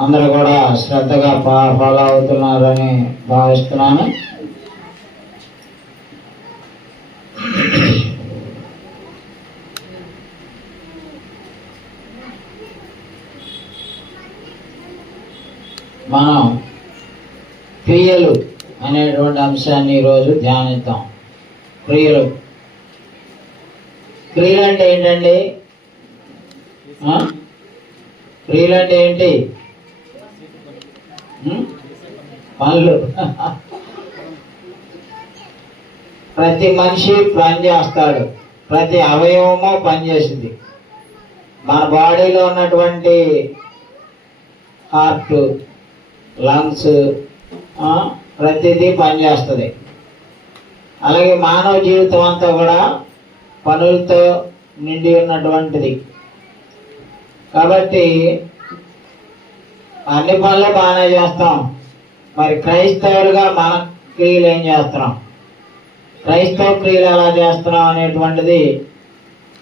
అందరూ కూడా శ్రద్ధగా ఫాలో అవుతున్నారని భావిస్తున్నాను. మనం క్రియలు అనేటువంటి అంశాన్ని ఈరోజు ధ్యానిద్దాం. క్రియలు క్రియలు అంటే ఏంటండి? క్రియలు అంటే ఏంటి? పనులు. ప్రతి మనిషి పని చేస్తాడు, ప్రతి అవయవము పనిచేసింది. మన బాడీలో ఉన్నటువంటి హార్ట్, లంగ్స్ ప్రతిదీ పనిచేస్తుంది. అలాగే మానవ జీవితం అంతా కూడా పనులతో నిండి ఉన్నటువంటిది. కాబట్టి అన్ని పనులు బాగానే చేస్తాం. మరి క్రైస్తవులుగా మన క్రియలు ఏం చేస్తున్నాం, క్రైస్తవ క్రియలు ఎలా చేస్తున్నాం అనేటువంటిది,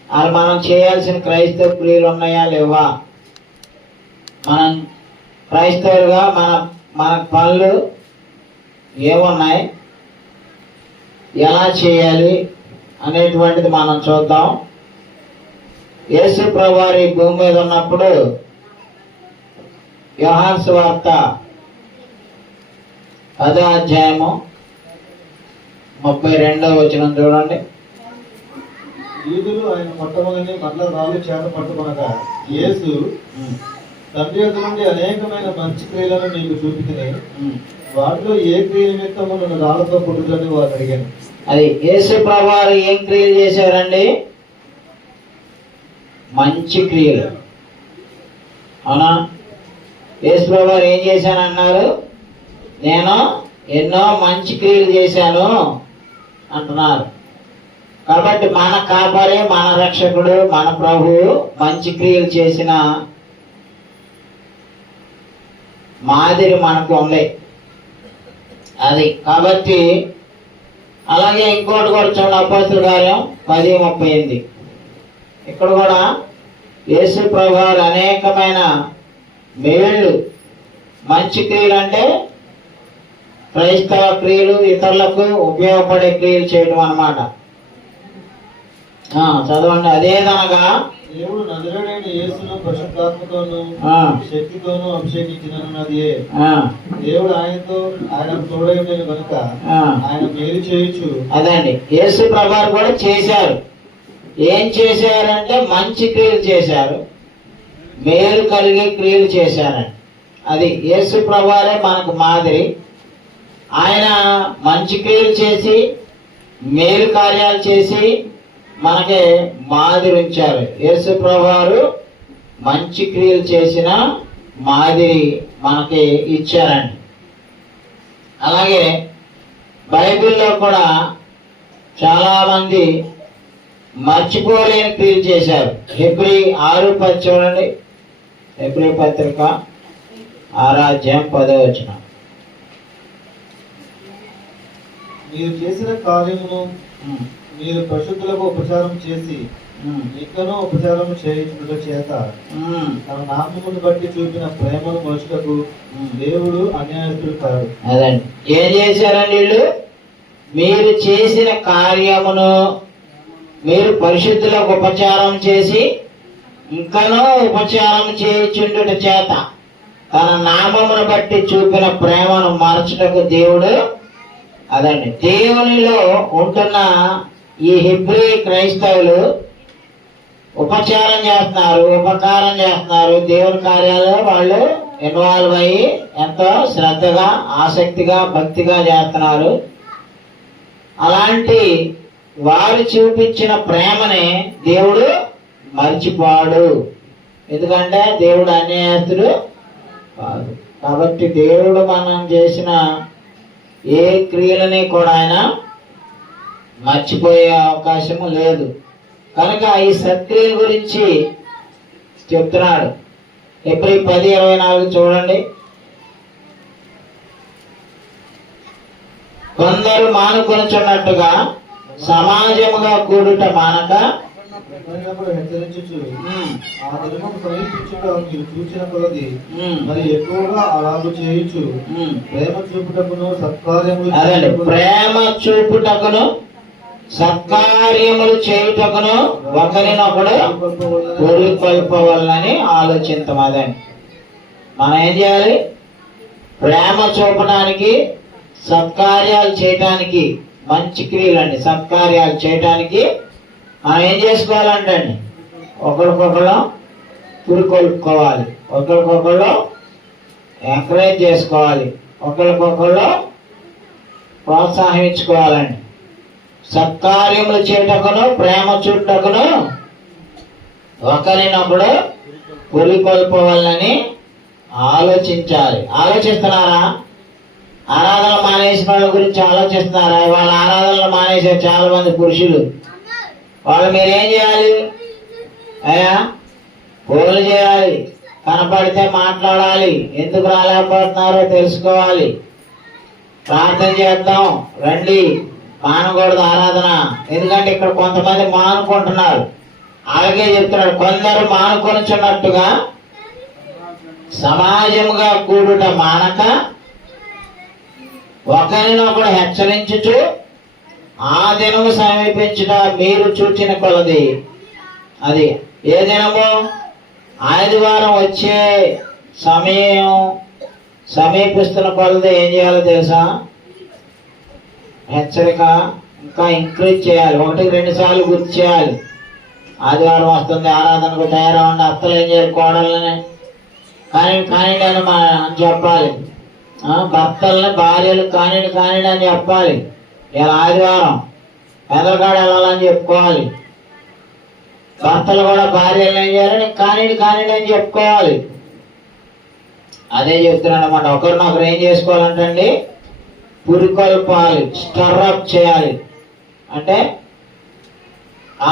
అది మనం చేయాల్సిన క్రైస్తవ క్రియలు ఉన్నాయా లేవా, మనం క్రైస్తవులుగా మన పనులు ఏమున్నాయి, ఎలా చేయాలి అనేటువంటిది మనం చూద్దాం. యేసు ప్రభువారు ఈ భూమి మీద ఉన్నప్పుడు యోహాను సువార్త 10వ అధ్యాయము 32వ వచనం చూడండి. యూదులు ఆయన పట్టమని మరల రాళ్ళు చేత పట్టుకొనగా యేసు తండ్రి యొద్ద నుండి అనేకమైన మంచి క్రియలను నీకు చూపితే వాటిలో ఏ క్రియ నిమిత్తము నన్ను రాళ్లతో కొట్టుదని వారు అడిగాను. అది యేసు ప్రభువారు ఏం క్రియలు చేశారండి? మంచి క్రియలు. అవునా? యేసు ప్రభువారు ఏం చేశానన్నారు? నేను ఎన్నో మంచి క్రియలు చేశాను అంటున్నారు. కాబట్టి మన కాపరి, మన రక్షకుడు, మన ప్రభువు మంచి క్రియలు చేసిన మాదిరి మనకు ఉంది. అది కాబట్టి అలాగే ఇంకోటి కూడా చూడండి, అపోస్తుల కార్యం 10:38. ఇక్కడ కూడా యేసు ప్రభువారు అనేకమైన మేళ్ళు, మంచి క్రియలు అంటే క్రైస్తవ క్రియలు, ఇతరులకు ఉపయోగపడే క్రియలు చేయడం అన్నమాట. చదవండి. అదేదనగా దేవుడు నజరేయుడైన యేసును పరిశుద్ధాత్మతోను శక్తితోను అభిషేకించినది. దేవుడు ఆయన తోడై ఉండెను కనుక ఆయన మేలు చేయొచ్చు. అదండి, యేసు ప్రభువారు కూడా చేశారు. ఏం చేశారంటే మంచి క్రియలు చేశారు, మేలు కలిగే క్రియలు చేశారండి. అది యేసు ప్రభువారే మనకు మాదిరి. ఆయన మంచి క్రియలు చేసి మేలు కార్యాలు చేసి మనకి మాదిరి ఉంచారు. యేసు ప్రభువారు మంచి క్రియలు చేసిన మాదిరి మనకి ఇచ్చారండి. అలాగే బైబిల్లో కూడా చాలా మంది మర్చిపోలేని క్రియలు చేశారు. హెబ్రీ 6:10 చూడండి. హెబ్రీ పత్రిక 6వ అధ్యాయం 10వ వచనం. మీరు చేసిన కార్యమును మీరు పరిశుద్ధులకు ఉపచారం చేసి ఇంకనూ ఉపచారం చేయించుట చేత తన నామమును బట్టి చూపిన ప్రేమను మనుషులకు దేవుడు అన్యాయస్తుడు కాదు. అదండి, ఏం చేశారండి వీళ్ళు? మీరు చేసిన కార్యమును మీరు పరిశుద్ధులకు ఉపచారం చేసి ఇంకనూ ఉపచారం చేయించుట చేత తన నామమును బట్టి చూపిన ప్రేమను మరచుటకు దేవుడు. అదండి, దేవునిలో ఉంటున్న ఈ హెబ్రీ క్రైస్తవులు ఉపచారం చేస్తున్నారు, ఉపకారం చేస్తున్నారు. దేవుని కార్యాలు వాళ్ళు ఇన్వాల్వ్ అయ్యి ఎంతో శ్రద్ధగా, ఆసక్తిగా, భక్తిగా చేస్తున్నారు. అలాంటి వారు చూపించిన ప్రేమని దేవుడు మర్చిపోడు. ఎందుకంటే దేవుడు అన్యాయస్తుడు కాదు. కాబట్టి దేవుడు మనం చేసిన ఏ క్రియలని కూడా ఆయన మర్చిపోయే అవకాశము లేదు. కనుక ఈ సత్క్రియల గురించి చెప్తున్నాడు. హెబ్రీ 10:24 చూడండి. కొందరు మానుకొనుచున్నట్టుగా సమాజముగా కూడుట మానక ఎక్కడైనప్పుడు హెచ్చరించుచు ఉమ్, ఆ దినము సమీపించుట మీరు చూచిన కొలది ఉమ్, మరి ఎక్కువగా అలాగు చేయుచు ఉమ్. ప్రేమ చూపుటకును సత్కార్యములు అదండి, చేయుటకును ప్రేమ చూపుటకును సత్కార్యములు చేయుటకును ఒకరినొకడు కోరుకొల్పవలనని ఆలోచించం. అదండి, మనం ఏం చేయాలి? ప్రేమ చూపడానికి, సత్కార్యాలు చేయటానికి, మంచి క్రియలండి సత్కార్యాలు చేయటానికి మనం ఏం చేసుకోవాలంటే అండి, ఒకరికొకరు పురికొల్పుకోవాలి, ఒకరికొకరు ఎంకరేజ్ చేసుకోవాలి, ఒకరికొకరు ప్రోత్సాహించుకోవాలండి. సత్కార్యములు చేయటకును ప్రేమ చూడటకును ఒకరినొకడు పురికొల్పవలనని ఆలోచించాలి. ఆలోచిస్తున్నారా? ఆరాధన మానేసిన వాళ్ళ గురించి ఆలోచిస్తున్నారా? వాళ్ళ ఆరాధనలు మానేసే చాలా మంది పురుషులు. వాళ్ళు మీరేం చేయాలి? అయ్యా ఫోన్లు చేయాలి, కనపడితే మాట్లాడాలి, ఎందుకు రాలేకపోతున్నారో తెలుసుకోవాలి, ప్రార్థన చేద్దాం రండి, మానకూడదు ఆరాధన. ఎందుకంటే ఇక్కడ కొంతమంది మానుకుంటున్నారు. అలాగే చెప్తున్నాడు, కొందరు మానుకొనుచున్నట్టుగా సమాజముగా కూడుట మానక ఒకరినొకడు హెచ్చరించుచు ఆ దినము సమీపించుట మీరు చూచిన కొలది. అది ఏ దినము? ఆదివారం వచ్చే సమయం సమీపిస్తున్న కొలది ఏం చేయాలో తెలుసా? హెచ్చరిక ఇంకా ఇంక్రీజ్ చేయాలి. 1-2 సార్లు గుర్తు చేయాలి. ఆదివారం వస్తుంది, ఆరాధనకు తయారవ్వండి. అత్తలు ఏం చేయాలి? కోడళ్ళని కానివ్వండి అని చెప్పాలి. భర్తల్ని భార్యలు కానివ్వండి అని చెప్పాలి. ఇలా ఆదివారం పెదలకాడ వెళ్ళాలని చెప్పుకోవాలి. భర్తలు కూడా భార్యలు ఏం చేయాలని కానివ్వండి అని చెప్పుకోవాలి. అదే చెప్తున్నాడు అన్నమాట. ఒకరినొకరు ఏం చేసుకోవాలంటండి? పురికొల్పాలి, స్టర్అప్ చేయాలి, అంటే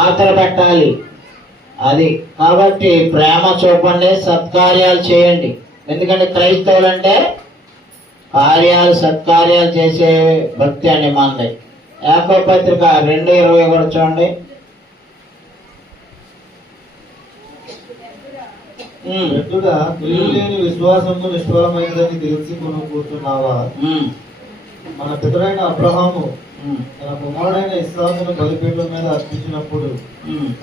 ఆతర పెట్టాలి. అది కాబట్టి ప్రేమ చూపండి, సత్కార్యాలు చేయండి. ఎందుకంటే క్రైస్తవులు అంటే కార్యాలు సత్కార్యాలు చేసే భక్తి అండి మనది. యాకోబు పత్రిక 2:20 కూడా చూడండి. ఎట్టుగా లేని విశ్వాసము నిష్ఫలమైనదని తెలిసి కూర్చున్నావా? మన పితరైన అబ్రహాము తన కుమారుడైన ఇస్సాకును బలిపీఠం మీద అర్పించినప్పుడు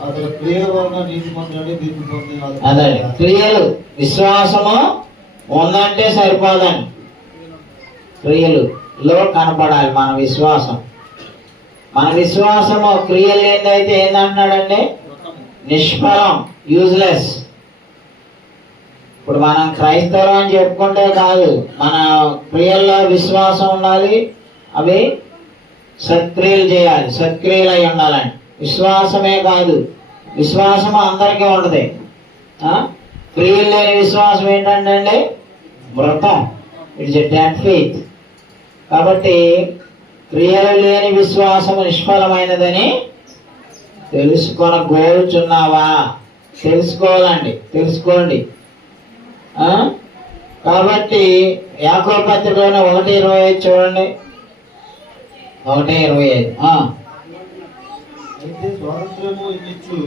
అతని క్రియల వలన నీతిమంతుడని తీర్పు పొందినాడు. అదే క్రియలు, విశ్వాసము ఉందంటే సరిపోదండి, క్రియలులో కనపడాలి మన విశ్వాసం. మన విశ్వాసము క్రియలు ఏందైతే ఏందంటున్నాడండి? నిష్ఫలం, యూజ్లెస్. ఇప్పుడు మనం క్రైస్తవం అని చెప్పుకుంటే కాదు, మన క్రియల్లో విశ్వాసం ఉండాలి. అవి సత్క్రియలు చేయాలి, సత్క్రియలు అయి ఉండాలండి. విశ్వాసమే కాదు, విశ్వాసం అందరికీ ఉండదు. క్రియలు లేని విశ్వాసం ఏంటంటే మృతం, ఇట్స్ ఎ డెడ్ ఫెయిత్. కాబట్టి క్రియలు లేని విశ్వాసము నిష్ఫలమైనదని కోరుచున్నావా? తెలుసుకోవాలండి, తెలుసుకోండి. కాబట్టి యాకోబు పత్రికలోనే 1:25 చూడండి. 1:25. అయితే స్వాతంత్రము ఇచ్చు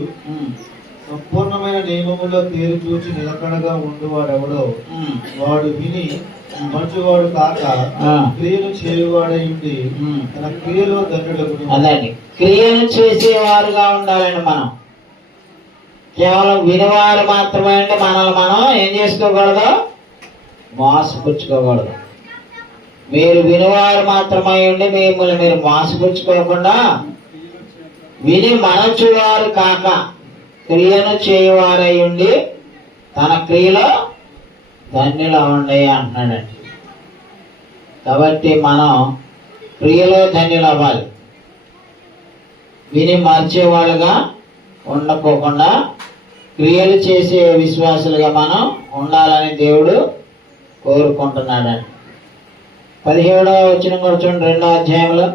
సంపూర్ణమైన నియమములో తీరు చూచి నిలకడగా ఉండువాడెవడో వాడు విని మంచివాడు కాక క్రియలు చేయువాడై ఉండి తన క్రియలో ధన్యుడగును. అదండి, క్రియలు చేసేవారుగా ఉండాలండి. మనం కేవలం వినివారు మాత్రమే అండి. మనల్ని మనం ఏం చేసుకోకూడదు? మోసపుచ్చుకోకూడదు. మీరు వినివారు మాత్రమే ఉండి మిమ్మల్ని మీరు మోసపుచ్చుకోకుండా విని మనచువారు కాక క్రియను చేయువారై ఉండి తన క్రియలో ధన్యులు ఉండే అంటున్నాడండి. కాబట్టి మనం క్రియలో ధన్యులు అవ్వాలి, విని మర్చేవాళ్ళుగా ఉండకోకుండా క్రియలు చేసే విశ్వాసులుగా మనం ఉండాలని దేవుడు కోరుకుంటున్నాడండి. 17వ వచనం కూడా చూడండి, 2వ అధ్యాయంలో.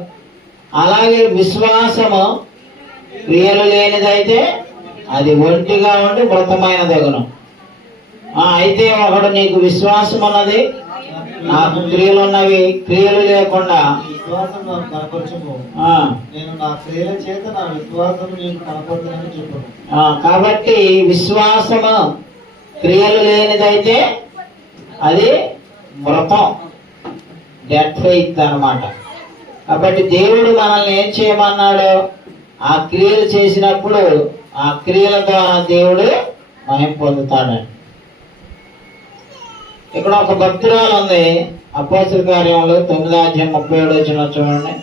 అలాగే విశ్వాసము క్రియలు లేనిదైతే అది ఒంటిగా ఉండి మృతమైన దగును. అయితే ఒకడు నీకు విశ్వాసం ఉన్నది, నాకు క్రియలు ఉన్నవి, క్రియలు లేకుండా నీ విశ్వాసం నాకు కనపరచము. ఆ, నేను నా క్రియల చేత నా విశ్వాసం నీకు కనపడుతుందని చెప్పను. కాబట్టి విశ్వాసము క్రియలు లేనిదైతే అది మృతం, డెడ్ ఫెయిత్ అన్నమాట. కాబట్టి దేవుడు మనల్ని ఏం చేయమన్నాడు? ఆ క్రియలు చేసినప్పుడు ఆ క్రియల ద్వారా దేవుడు మహిమ పొందుతాడండి. ఇక్కడ ఒక భక్తురాలు ఉంది, అపోస్తల కార్యములు 9:37 చూడండి.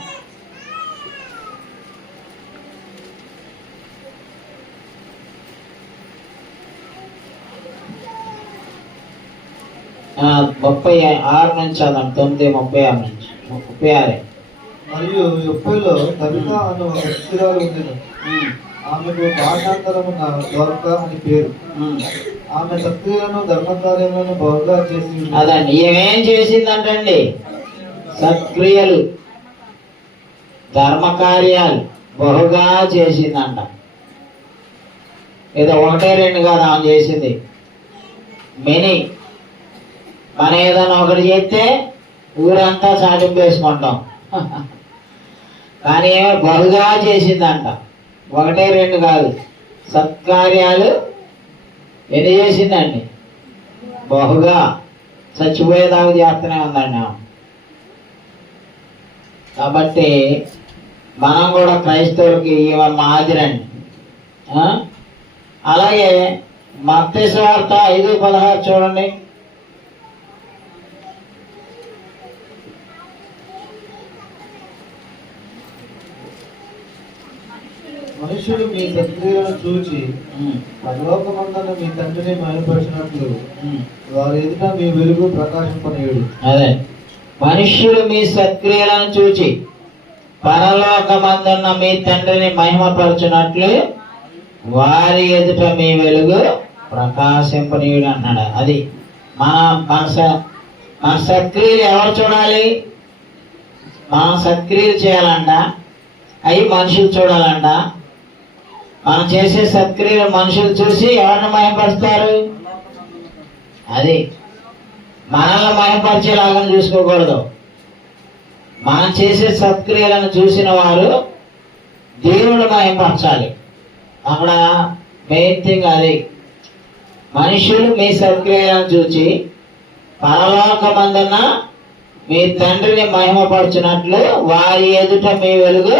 ఆ, 36 నుంచి చదవండి. 9:36 నుంచి 36. మరియు యొప్పేలో కవిత అన్న ఒక వ్యక్తిరాలు ఉండేది. ఆమెకు భాషాంతరమున దొరక అని పేరు. ఆమె సత్క్రియలను ధర్మకార్యములను బహుగా చేసి అదండి, ఏమేం చేసిందంటండి? సత్క్రియలు ధర్మకార్యాలు బహుగా చేసిందంట. ఏదో 1-2 కాదు ఆమె చేసింది, మెనీ. మనం ఏదైనా ఒకటి చేస్తే ఊరంతా సాటింపు వేసుకుంటాం, కానీ ఏమో బహుగా చేసిందంట. 1-2 కాదు, సత్కార్యాలు ఎన్ని చేసిందండి? బహుగా. చచ్చిపోయేదాకా చేస్తూనే ఉందండి ఆమె. కాబట్టి మనం కూడా క్రైస్తవులకి ఈమె మాదిరండి. అలాగే మత్తయి సువార్త 5:16 చూడండి. మనుషులు మీ సత్క్రియలను చూచి పరలోకమందున్న మీ తండ్రిని మహిమపరిచినట్లు వారి ఎదుట మీ వెలుగు ప్రకాశింపనీయుడు. అదే, మనుష్యులు మీ సత్క్రియలను చూచి పరలోకమందున్న మీ తండ్రిని మహిమపరచునట్లు వారి ఎదుట మీ వెలుగు ప్రకాశింపనీయుడు అన్నాడు. అది మన సత్క్రియలు ఎవరు చూడాలి? మనం సత్క్రియలు చేయాలంట, అవి మనుషులు చూడాలంట. మనం చేసే సత్క్రియలు మనుషులు చూసి ఎవరిని మహిమపరుస్తారు? అది మనల్ని మహిమపరిచేలాగా చూసుకోకూడదు. మనం చేసే సత్క్రియలను చూసిన వారు దేవుడు మహిమపరచాలి. అక్కడ మెయిన్ థింగ్ అది. మనుషులు మీ సత్క్రియలను చూచి పరలోకమందున్న మీ తండ్రిని మహిమపరచినట్లు వారి ఎదుట మీ వెలుగు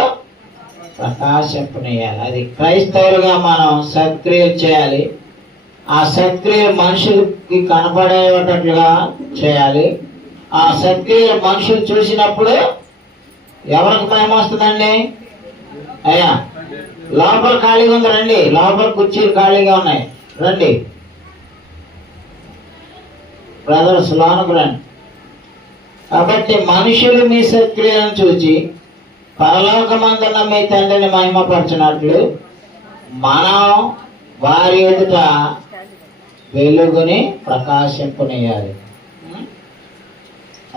ప్రకాశింపనీయాలి. అది క్రైస్తవులుగా మనం సత్క్రియలు చేయాలి. ఆ సత్క్రియలు మనుషులకి కనపడేటట్లుగా చేయాలి. ఆ సత్క్రియలు మనుషులు చూసినప్పుడు ఎవరికి మహిమ వస్తుందండి? అయ్యా, లోపల ఖాళీగా ఉంది, రండి. లోపల కుర్చీలు ఖాళీగా ఉన్నాయి, రండి బ్రదర్స్, లోనకు రండి. కాబట్టి మనుషులు మీ సత్క్రియలను చూచి పరలోకమందున్న మీ తండ్రిని మహిమపరచినట్లు మనం వారి ఎదుట వెలుగుని ప్రకాశింపనీయాలి.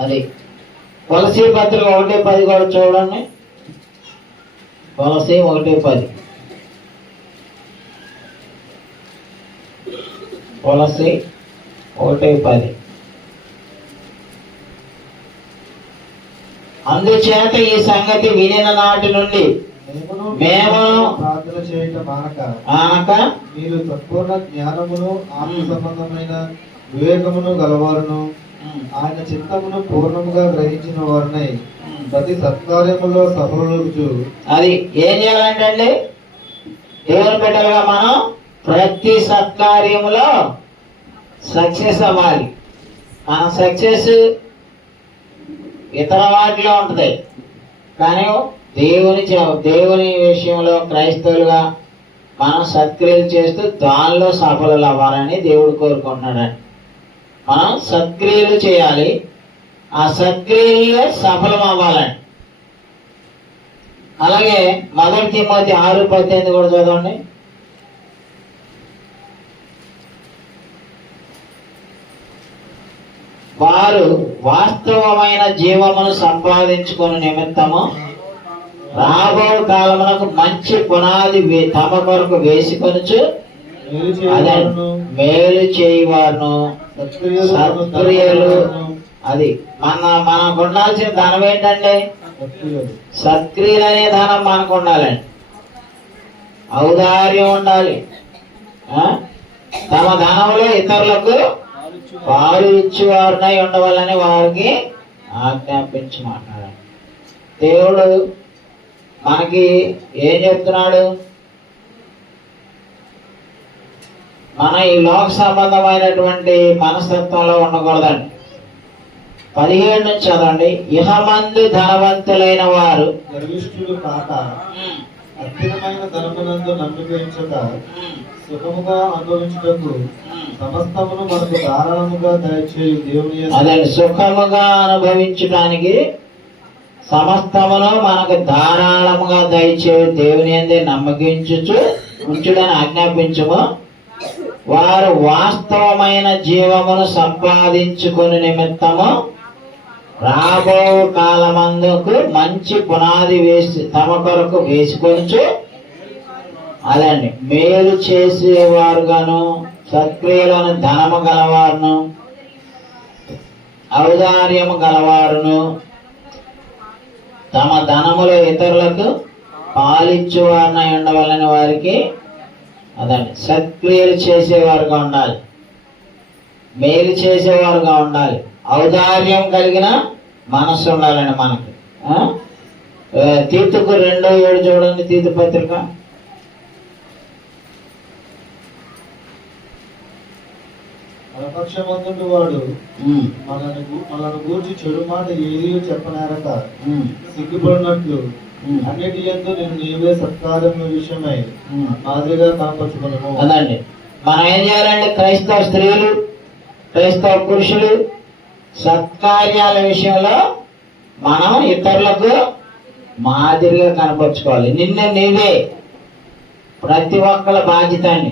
అది కొలసీ పత్రిక 1:10 కూడా చూడండి. కొలసీ 1:10. కొలసీ 1:10. అందుచేత ఈ సంగతి వినిన నాటి నుండి మేము ప్రార్థన చేయటం ఆనక మీరు సంపూర్ణ జ్ఞానమును ఆత్మ సంబంధమైన వివేకమును గలవారును ఆయన చిత్తమును పూర్ణముగా గ్రహించిన వారినై ప్రతి సత్కార్యములో సఫలుచు. అది ఏం చేయాలంటే దేవుని బిడ్డలుగా మనం ప్రతి సత్కార్యములో సక్సెస్ అవ్వాలి. మన సక్సెస్ ఇతర వాటిలో ఉంటుంది, కానీ దేవుని విషయంలో క్రైస్తవులుగా మనం సత్క్రియలు చేస్తూ దానిలో సఫలు అవ్వాలని దేవుడు కోరుకుంటున్నాడండి. మనం సత్క్రియలు చేయాలి, ఆ సత్క్రియల్లో సఫలం అవ్వాలండి. అలాగే 1 తిమోతి 6:18 కూడా చదవండి. వారు వాస్తవమైన జీవమును సంపాదించుకుని నిమిత్తము రాబో కాలమునకు మంచి పునాది తమ కొరకు వేసుకొనుచు మేలు చేయవారును సత్క్రియలు అది మనకు ఉండాల్సిన ధనం ఏంటండి? సత్క్రియలు. సత్క్రియలు అనే ధనం మనకు ఉండాలండి. ఔదార్యం ఉండాలి. తమ ధనంలో ఇతరులకు పాలు ఇచ్చేవారునై ఉండవాలని వారికి ఆజ్ఞాపించి మాట్లాడాలి. దేవుడు మనకి ఏం చెప్తున్నాడు? మన ఈ లోక సంబంధమైనటువంటి మనస్తత్వంలో ఉండకూడదండి. 17 నుంచి చదవండి. ఇహమందు ధనవంతులైన వారు గర్విష్ఠులు కాక అత్యమైన ధనమునందు నమ్మిక ఉంచక సుఖముగా అనుభవించుటకు సమస్తమును మనకు ధారాళముగా దయచేయు దేవుని యందు అదే సుఖముగా అనుభవించడానికి సమస్తమును మనకు ధారాళముగా దయచేయు దేవుని యందే నమ్మకించుచు ఉంచుడని ఆజ్ఞాపించుము. వారు వాస్తవమైన జీవమును సంపాదించుకుని నిమిత్తము రాబో కాలమందుకు మంచి పునాది వేసి తమ కొరకు వేసుకొంచు అదండి మేలు చేసేవారుగాను సత్క్రియలను ధనము గలవారును ఔదార్యము గలవారును తమ ధనములో ఇతరులకు పాలిచ్చేవారినై ఉండవాలని వారికి అదండి సత్క్రియలు చేసేవారుగా ఉండాలి, మేలు చేసేవారుగా ఉండాలి, ఔదార్యం కలిగిన మనస్సు ఉండాలండి మనకి. తీతుకు 2:7 చూడండి. తీతు పత్రిక పరపక్షమందుండు వాడు మనను గూర్చి చెడు మాట ఏది చెప్పనేరక సిగ్గుపడినట్లు అన్నిటి యందు నేను నీవే సత్కార్యం విషయమై మాదిరిగా కనపరుచుకున్నాను. అదండి మనం ఏం చేయాలంటే క్రైస్తవ స్త్రీలు క్రైస్తవ పురుషులు సత్కార్యాల విషయంలో మనం ఇతరులకు మాదిరిగా కనపరుచుకోవాలి. నిన్న నీవే ప్రతి ఒక్కళ్ళ బాధ్యత అండి.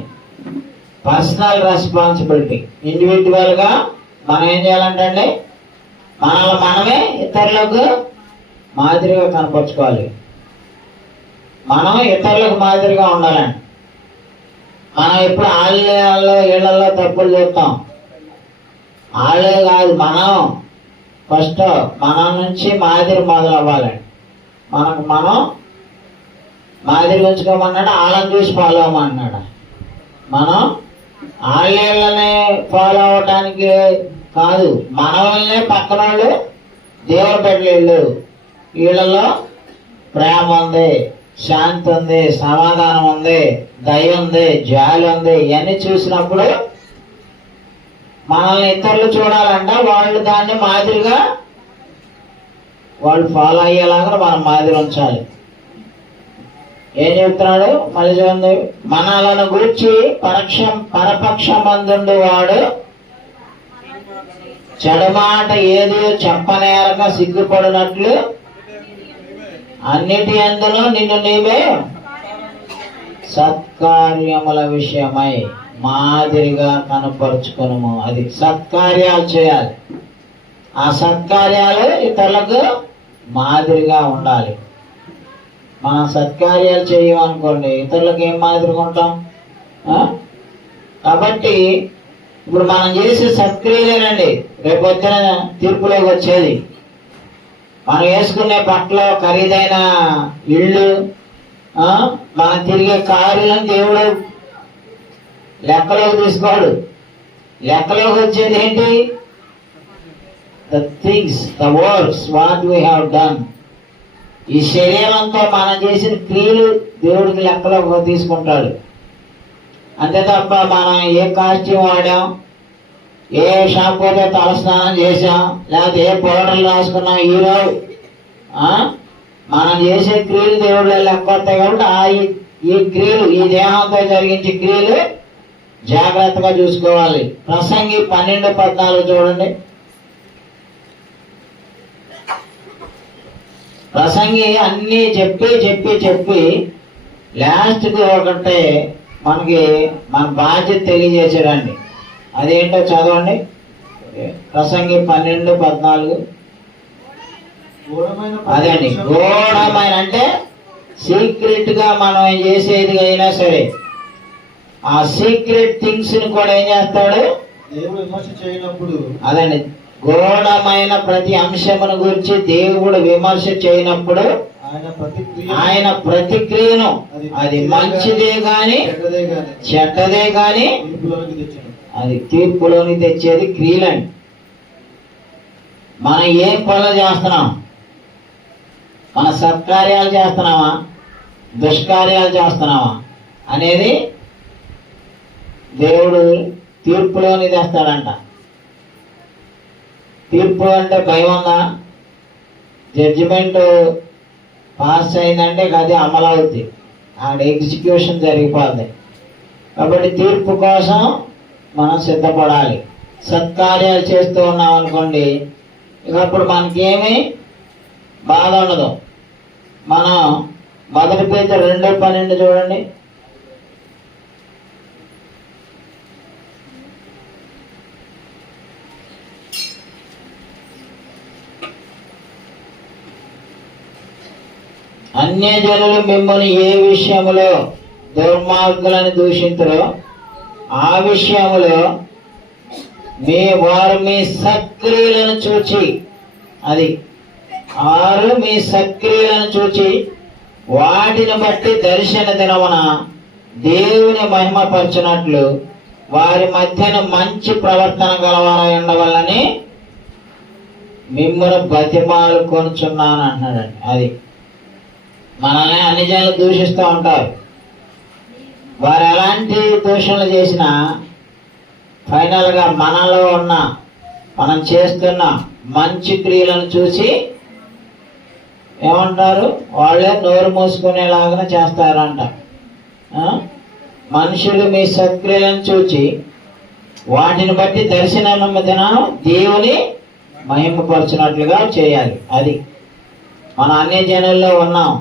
Personal responsibility. ఇండివిజువల్ గా మనం ఏం చేయాలంటే మనల్ని మనమే ఇతరులకు మాదిరిగా కనపరుచుకోవాలి. మనం ఇతరులకు మాదిరిగా ఉండాలండి. మనం ఎప్పుడు ఇళ్లలో తప్పులు చేస్తాం. వాళ్ళే కాదు, మనం ఫస్ట్ మన నుంచి మాదిరి మొదలవ్వాలండి. మనం మాదిరి ఉంచుకోమన్నాడు, వాళ్ళని చూసి ఫాలో అవ్వమన్నాడు. మనం వాళ్ళనే ఫాలో అవటానికి కాదు, మన వల్లనే పక్కన వాళ్ళు దేవుడు బిడ్డలు వీళ్ళలో ప్రేమ ఉంది, శాంతి ఉంది, సమాధానం ఉంది, దయ ఉంది, జాలి ఉంది. ఇవన్నీ చూసినప్పుడు మనల్ని ఇతరులు చూడాలంట, వాళ్ళు దాన్ని మాదిరిగా వాళ్ళు ఫాలో అయ్యేలాగా మనం మాదిరి ఉంచాలి. ఏం చెప్తున్నాడు మళ్ళీ చూడండి. మనలను గురించి పరపక్షమందుండు వాడు చెడుమాట ఏదో చెప్పనేరక సిగ్గుపడినట్లు అన్నిటి అందులో నిన్ను నీవే సత్కార్యముల విషయమై మాదిరిగా కనపరుచుకును. అది సత్కార్యాలు చేయాలి. ఆ సత్కార్యాలు ఇతరులకు మాదిరిగా ఉండాలి. మనం సత్కార్యాలు చేయమనుకోండి, ఇతరులకు ఏం మాదిరిగా ఉంటాం? కాబట్టి ఇప్పుడు మనం చేసే సత్క్రియలేనండి రేపొద్దున తీర్పులోకి వచ్చేది. మనం వేసుకునే బట్టలు, ఖరీదైన ఇళ్ళు, మనం తిరిగే కారులను దేవుడు లెక్కలోకి తీసుకోడు. లెక్కలోకి వచ్చేది ఏంటి? The things, the works what we have done. ఈ శరీరంతో మనం చేసిన క్రియలు దేవుడికి లెక్కలోకి తీసుకుంటాడు. అంతే తప్ప మనం ఏ కాస్ట్యూమ్ వాడాం, ఏ షాంపూతో తలస్నానం చేసాం, లేకపోతే ఏ పౌడర్లు రాసుకున్నాం, హీరో మనం చేసే క్రియలు దేవుడు లెక్క వస్తాయి. కాబట్టి ఈ క్రియలు, ఈ దేహంతో జరిగించే క్రియలు జాగ్రత్తగా చూసుకోవాలి. ప్రసంగి 12:14 చూడండి. ప్రసంగి అన్నీ చెప్పి లాస్ట్కి ఒకటే మనకి మన బాధ్యత తెలియజేసాడండి. అదేంటో చదవండి. ప్రసంగి 12:14. అదే అండి, గూఢమైన అంటే సీక్రెట్ గా మనం చేసేది అయినా సరే ఆ సీక్రెట్ థింగ్స్ ని కూడా ఏం చేస్తాడు దేవుడు విమర్శ చేయనప్పుడు. అదండి, గూఢమైన ప్రతి అంశమును గురించి దేవుడు విమర్శ చేయనప్పుడు ఆయన ప్రతిక్రియను అది మంచిదే గాని చెడ్డదే గాని అది తీర్పులోని తెచ్చేది క్రియలండి. మనం ఏం పనులు చేస్తున్నాం? మన సత్కార్యాలు చేస్తున్నామా, దుష్కార్యాలు చేస్తున్నామా అనేది దేవుడు తీర్పులోని తెస్తాడంట. తీర్పు అంటే భయం ఉందా? జడ్జిమెంట్ పాస్ అయిందంటే అది అమలు అవుద్ది, ఆడ ఎగ్జిక్యూషన్ జరిగిపోద్ది. కాబట్టి తీర్పు కోసం మనం సిద్ధపడాలి. సత్కార్యాలు చేస్తూ ఉన్నాం అనుకోండి, ఇక అప్పుడు మనకేమీ బాధ ఉండదు. మనం 1 పేతురు 2:12 చూడండి. అన్యజనులు మిమ్మల్ని ఏ విషయములో దుర్మార్గులను దూషింతురో ఆ విషయములో వారు మీ సక్రియలను చూచి మీ సక్రియలను చూచి వాటిని బట్టి దర్శన దినమున దేవుని మహిమపరచునట్లు వారి మధ్యన మంచి ప్రవర్తన గలవారై ఉండవల్లని మిమ్మల్ని బతిమాలు కొనుచున్నాను అంటున్నాడండి. అది మనల్ని అన్ని జనులు దూషిస్తూ ఉంటారు. వారు ఎలాంటి దూషణలు చేసినా ఫైనల్గా మనలో ఉన్న మనం చేస్తున్న మంచి క్రియలను చూసి ఏమంటారు? వాళ్ళే నోరు మూసుకునేలాగా చేస్తారంట. మనుషులు మీ సత్క్రియలను చూచి వాటిని బట్టి దర్శనం దేవుని మహిమపరచినట్లుగా చేయాలి. అది మన అన్ని జనుల్లో ఉన్నాం.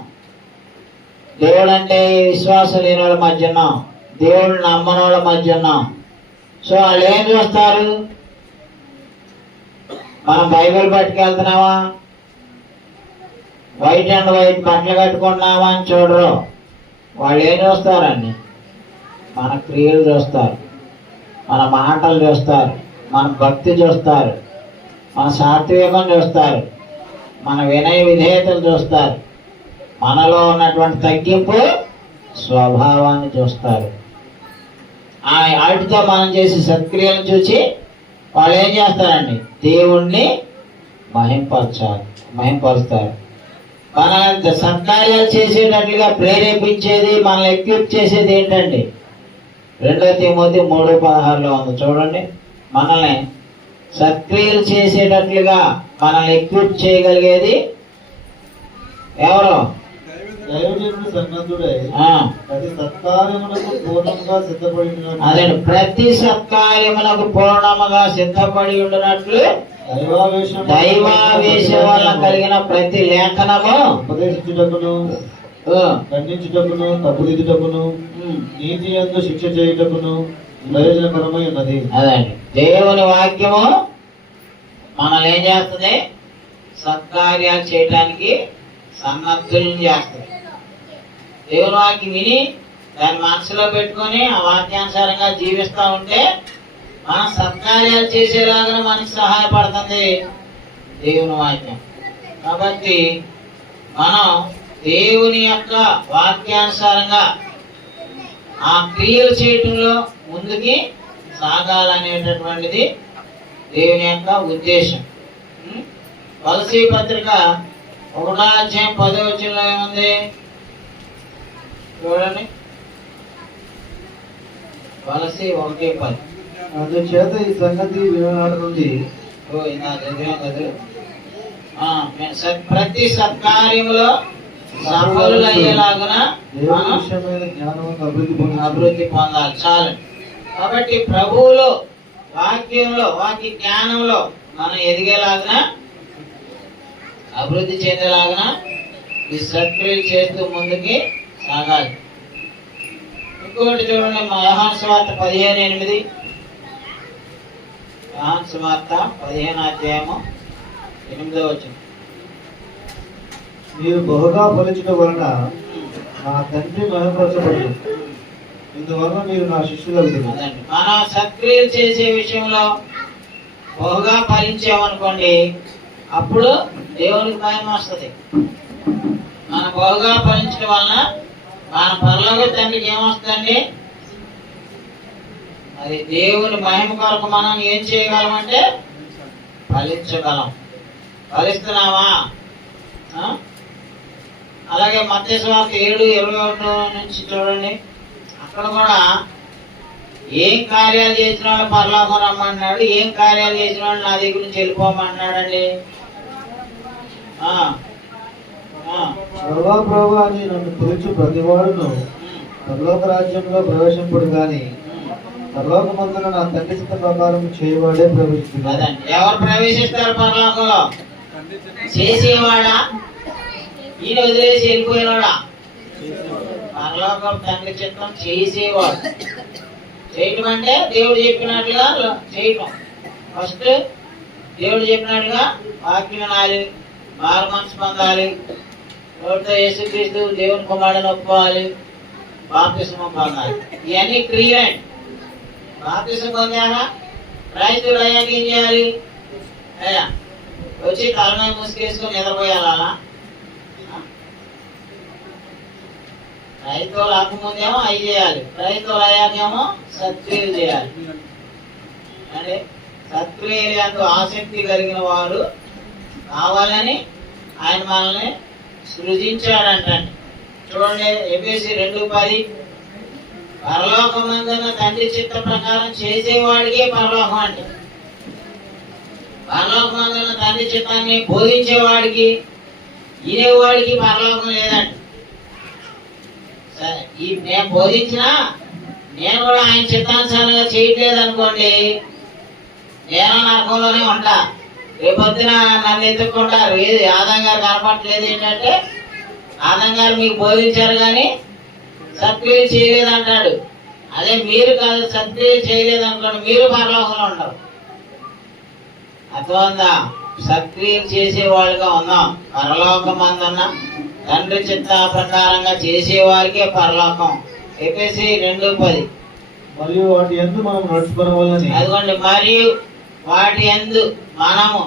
దేవుడు అంటే విశ్వాసం లేని వాళ్ళ మధ్య ఉన్నాం, దేవుడు నమ్మని వాళ్ళ మధ్య ఉన్నాం. సో వాళ్ళు ఏం చూస్తారు? మనం బైబిల్ పట్టుకెళ్తున్నావా, వైట్ అండ్ వైట్ బట్టలు కట్టుకున్నావా అని చూడరు. వాళ్ళు ఏం చూస్తారండి? మన క్రియలు చూస్తారు, మన మాటలు చూస్తారు, మన భక్తి చూస్తారు, మన సాత్వికం చూస్తారు, మన వినయ విధేయతలు చూస్తారు, మనలో ఉన్నటువంటి తగ్గింపు స్వభావాన్ని చూస్తారు. వాటితో మనం చేసే సత్క్రియలను చూసి వాళ్ళు ఏం చేస్తారండి? దేవుణ్ణి మహింపరుస్తారు. మన సత్కార్యాలు చేసేటట్లుగా ప్రేరేపించేది, మనల్ని ఎక్విప్ చేసేది ఏంటండి? 2 తిమోతి 3:16 ఉంది చూడండి. మనల్ని సత్క్రియలు చేసేటట్లుగా మనల్ని ఎక్విప్ చేయగలిగేది ఎవరు? అదే ప్రతి సత్కార్యములకు పూర్ణముగా సిద్ధపడి ఉండినట్లు దైవావేశం వల్ల కలిగిన ప్రతి లేఖనము ఉపదేశించుటకును, ఖండించుటకును, తప్పుదిద్దుటకును, నీతి యందు శిక్ష చేయుటకును ప్రయోజనకరమై ఉన్నది. అదండి దేవుని వాక్యము మనల్ని ఏం చేస్తుంది? సత్కార్యాలు చేయడానికి సన్నద్ధులను చేస్తుంది. దేవుని వాక్యం విని దాన్ని మనసులో పెట్టుకొని ఆ వాక్యానుసారంగా జీవిస్తూ ఉంటే మనం సత్కార్యాలు చేసేలాగా మనకి సహాయపడుతుంది దేవుని వాక్యం. కాబట్టి మనం దేవుని యొక్క వాక్యానుసారంగా ఆ క్రియలు చేయటంలో ముందుకి సాగాలనేటటువంటిది దేవుని యొక్క ఉద్దేశం. కొలసీ పత్రిక 1:10 ఏముంది చూడండి. కొలసీ 1:10. అందుచేత ఈ సంగతి విననాడు నుండి ప్రతి సత్కార్యములో సఫలులయ్యేలాగా అభివృద్ధి పొందాలి. చాలు. కాబట్టి ప్రభువులో వాక్యంలో వాక్య జ్ఞానంలో మనం ఎదిగేలాగా అభివృద్ధి చెందేలాగా ఈ సత్క్రియలు చేస్తూ ముందుకి సాగాలి. ఇంకొకటి చూడండి, యోహాను సువార్త 15:8. యోహాను సువార్త 15:8. మీరు బహుగా ఫలించడం వలన నా తండ్రి మహిమపరచబడు, ఇందువలన మీరు నా శిష్యులు. మన సత్క్రియలు చేసే విషయంలో బహుగా ఫలించామనుకోండి, అప్పుడు దేవునికి మహిమ వస్తుంది. మనం బహుగా ఫలించడం వలన మన పరలోక తండ్రికి ఏమొస్తుందండి? అది దేవుని మహిమ కొరకు మనం ఏం చేయగలమంటే ఫలించగలం. ఫలిస్తున్నావా? అలాగే మత్తయి సువార్త 7:21 నుంచి చూడండి. అక్కడ కూడా ఏం కార్యాలు చేసిన వాళ్ళు పరలోకం రమ్మన్నాడు, ఏం కార్యాలు చేసిన వాళ్ళు నా దగ్గర నుంచి వెళ్ళిపోమన్నాడండి. ప్రభు అని నన్ను పిలుచు ప్రతివాడును పరలోక రాజ్యంలో ప్రవేశింపుడు గాని పరలోకమందున నా తండ్రి చిత్త ప్రకారం చేయవాడే ప్రవేశిస్తున్నాడు. ఎవరు ప్రవేశిస్తారు పరలోకంలో? చేసేవాడా? ఈయన వదిలేసి వెళ్ళిపోయినాడా? పరలోకం తండ్రి చిత్తం చేసేవాడు. చేయటం అంటే దేవుడు చెప్పినట్లుగా చేయటం. ఫస్ట్ దేవుడు చెప్పినట్టుగా వాక్యం వినాలి, మారు మనసు పొందాలి, నోటితో యేసుక్రీస్తు దేవుని కుమారుని ఒప్పుకోవాలి, బాప్తిస్మం పొందాలి. ఇవన్నీ క్రియలే. బాప్తిస్మం పొందారా? రైతుడు అయ్యాక ఏం చేయాలి? అయ్యా వచ్చి తలమై ముసుకేసుకొని నిద్రపోయాలా? రైతులు రాకముందేమో అవి చేయాలి, రైతులు అయ్యాకేమో సత్క్రియలు చేయాలి. అంటే సత్క్రియలు ఎంతో ఆసక్తి కలిగిన వారు కావాలని ఆయన మనల్ని సృజించాడంటండి. చూడండి, ఎఫెసీ 2:10 పరలోకమందున తండ్రి చిత్త ప్రకారం చేసేవాడికే పరలోకం అంటే. పరలోకమందున తండ్రి చిత్తాన్ని బోధించేవాడికి, వినేవాడికి పరలోకం లేదండి. సరే, నేను బోధించినా నేను కూడా ఆయన చిత్తానుసారంగా చేయట్లేదు అనుకోండి, నేను నరకంలోనే ఉంటా. రేపొద్దున నన్ను ఎత్తుక్కుంటారు. ఏది ఆదం గారు కనపడట్లేదు ఏంటంటే, ఆదం గారు మీకు బోధించారు కానీ సత్క్రియలు చేయలేదంటాడు. అదే మీరు కాదు సత్క్రియలు చేయలేదనుకోండి, మీరు పరలోకంలో ఉంటారు. అర్థమైందా? సత్క్రియలు చేసేవాళ్ళుగా ఉన్నాం. పరలోకమందున్న తండ్రి చిత్త ప్రకారంగా చేసేవారికే పరలోకం. ఎఫెసీ 2:10 మరియు వాటి యందు మనం నడుచుకోవాలని. అదిగోండి, మరియు వాటి యందు మనము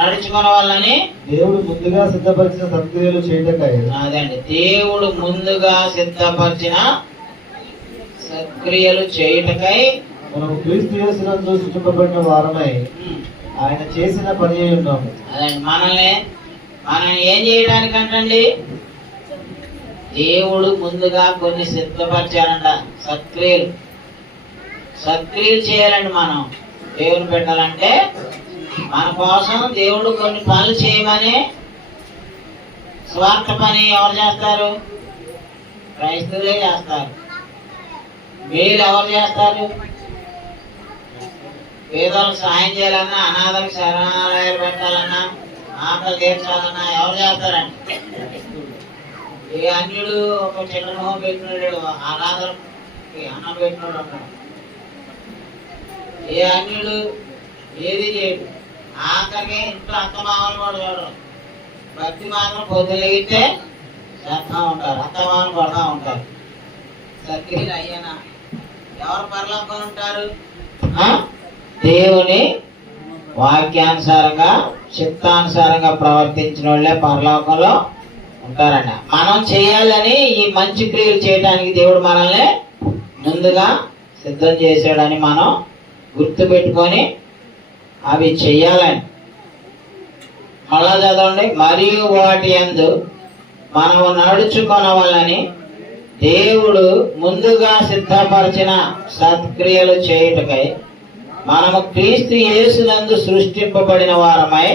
నడుచుకోవాలని దేవుడు ముందుగా సిద్ధపరిచిన సత్క్రియలు చేయటకై. అదండి, దేవుడు ముందుగా సిద్ధపరిచిన సత్క్రియలు చేయుటకై మనము క్రీస్తు యేసునందు సృష్టింపబడిన వారమై ఆయన చేసిన పని అయి ఉన్నాము. అదండి, మనం ఏం చేయడానికంటండి? దేవుడు ముందుగా కొన్ని సిద్ధపరిచారంట. సత్క్రియలు చేయాలండి. మనం దేవుని పెట్టాలంటే మన కోసం దేవుడు కొన్ని పనులు చేయమని. స్వార్థ పని ఎవరు చేస్తారు? క్రైస్తవులే చేస్తారు. మీరు ఎవరు చేస్తారు? పేదలకు సహాయం చేయాలన్నా, అనాథలకు శరణాలయాలు పెట్టాలన్నా, ఆకలి తీర్చాలన్నా ఎవరు చేస్తారండి? ఏ అన్యుడు ఒక చిల్డ్రన్ హోమ్ పెట్టినాడు, అనాథలకి అన్నం పెట్టినాడు అంటాడు. ఏ అన్యుడు ఏది చేయడు. ఆఖరికి ఇంట్లో అత్తమామలు కూడా చూడరు. భక్తి మాత్రం పొద్దులెగితే చేస్తా ఉంటారు, అత్తమామలు కొడతా ఉంటారు. సత్క్రియలు అయ్యానా? ఎవరు పరలోకం ఉంటారు? దేవుని వాక్యానుసారంగా చిత్తానుసారంగా ప్రవర్తించిన వాళ్ళే పరలోకంలో ఉంటారన్న. మనం చేయాలని ఈ మంచి క్రియలు చేయడానికి దేవుడు మనల్ని ముందుగా సిద్ధం చేశాడని మనం గుర్తు పెట్టుకొని అవి చెయ్యాలని. మళ్ళా చదవండి, మరియు వాటి యందు మనము నడుచుకొనవలని దేవుడు ముందుగా సిద్ధపరిచిన సత్క్రియలు చేయుటకై మనము క్రీస్తు యేసునందు సృష్టింపబడిన వారమై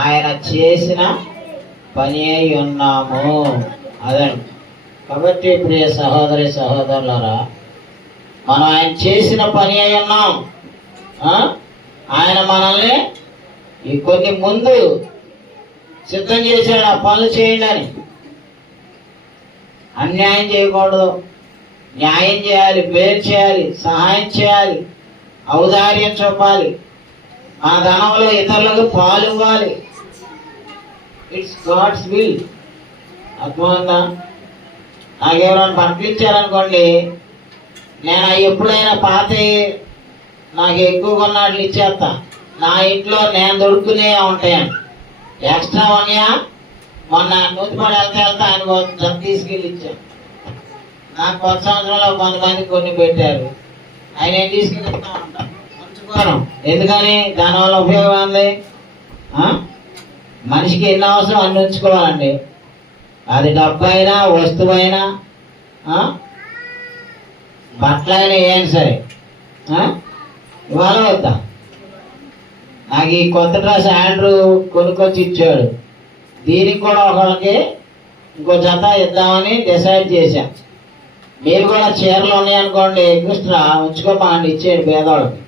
ఆయన చేసిన పని అయి ఉన్నాము. అదండి. కాబట్టి ప్రియ సహోదరి సహోదరులారా, మనం ఆయన చేసిన పని అయి ఉన్నాం. ఆయన మనల్ని ఈ కొన్ని ముందు సిద్ధం చేశాడు, ఆ పనులు చేయండి అని. అన్యాయం చేయకూడదు, న్యాయం చేయాలి, మేలు చేయాలి, సహాయం చేయాలి, ఔదార్యం చూపాలి, మన ధనంలో ఇతరులకు పాలు ఇవ్వాలి. It's God's will. అర్థమైందా? నాకెవరైనా బట్టలు ఇచ్చారనుకోండి, నేను అవి ఎప్పుడైనా పాత నాకు ఎక్కువ కొన్నాళ్ళు ఇచ్చేస్తా. నా ఇంట్లో నేను దొరుకునే ఉంటాయండి. ఎక్స్ట్రా ఉన్నాయా? మొన్న నూతిపడి వెళ్తే ఆయన తీసుకెళ్ళి ఇచ్చాను. నాకు కొత్త సంవత్సరంలో కొంతమంది కొన్ని పెట్టారు. ఆయన ఏం తీసుకెళ్ళి ఇస్తా ఉంటాను, ఉంచుకోను. ఎందుకని? దానివల్ల ఉపయోగం ఉంది. మనిషికి ఎన్ని అవసరం అన్ని ఉంచుకోవాలండి. అది డబ్బు అయినా, వస్తువు అయినా, బట్టలైనా ఏం సరే. ఇవాళ వద్దా? నాకు ఈ కొత్త డ్రెస్ ఆండ్రూ కొనుక్కొచ్చి ఇచ్చాడు. దీనికి కూడా ఒకళ్ళకి ఇంకో జత ఇద్దామని డిసైడ్ చేశాం. మీరు కూడా చీరలు ఉన్నాయనుకోండి, ఎక్స్ట్రా ఉంచుకోమండి, ఇచ్చేయండి పేదవాళ్ళకి.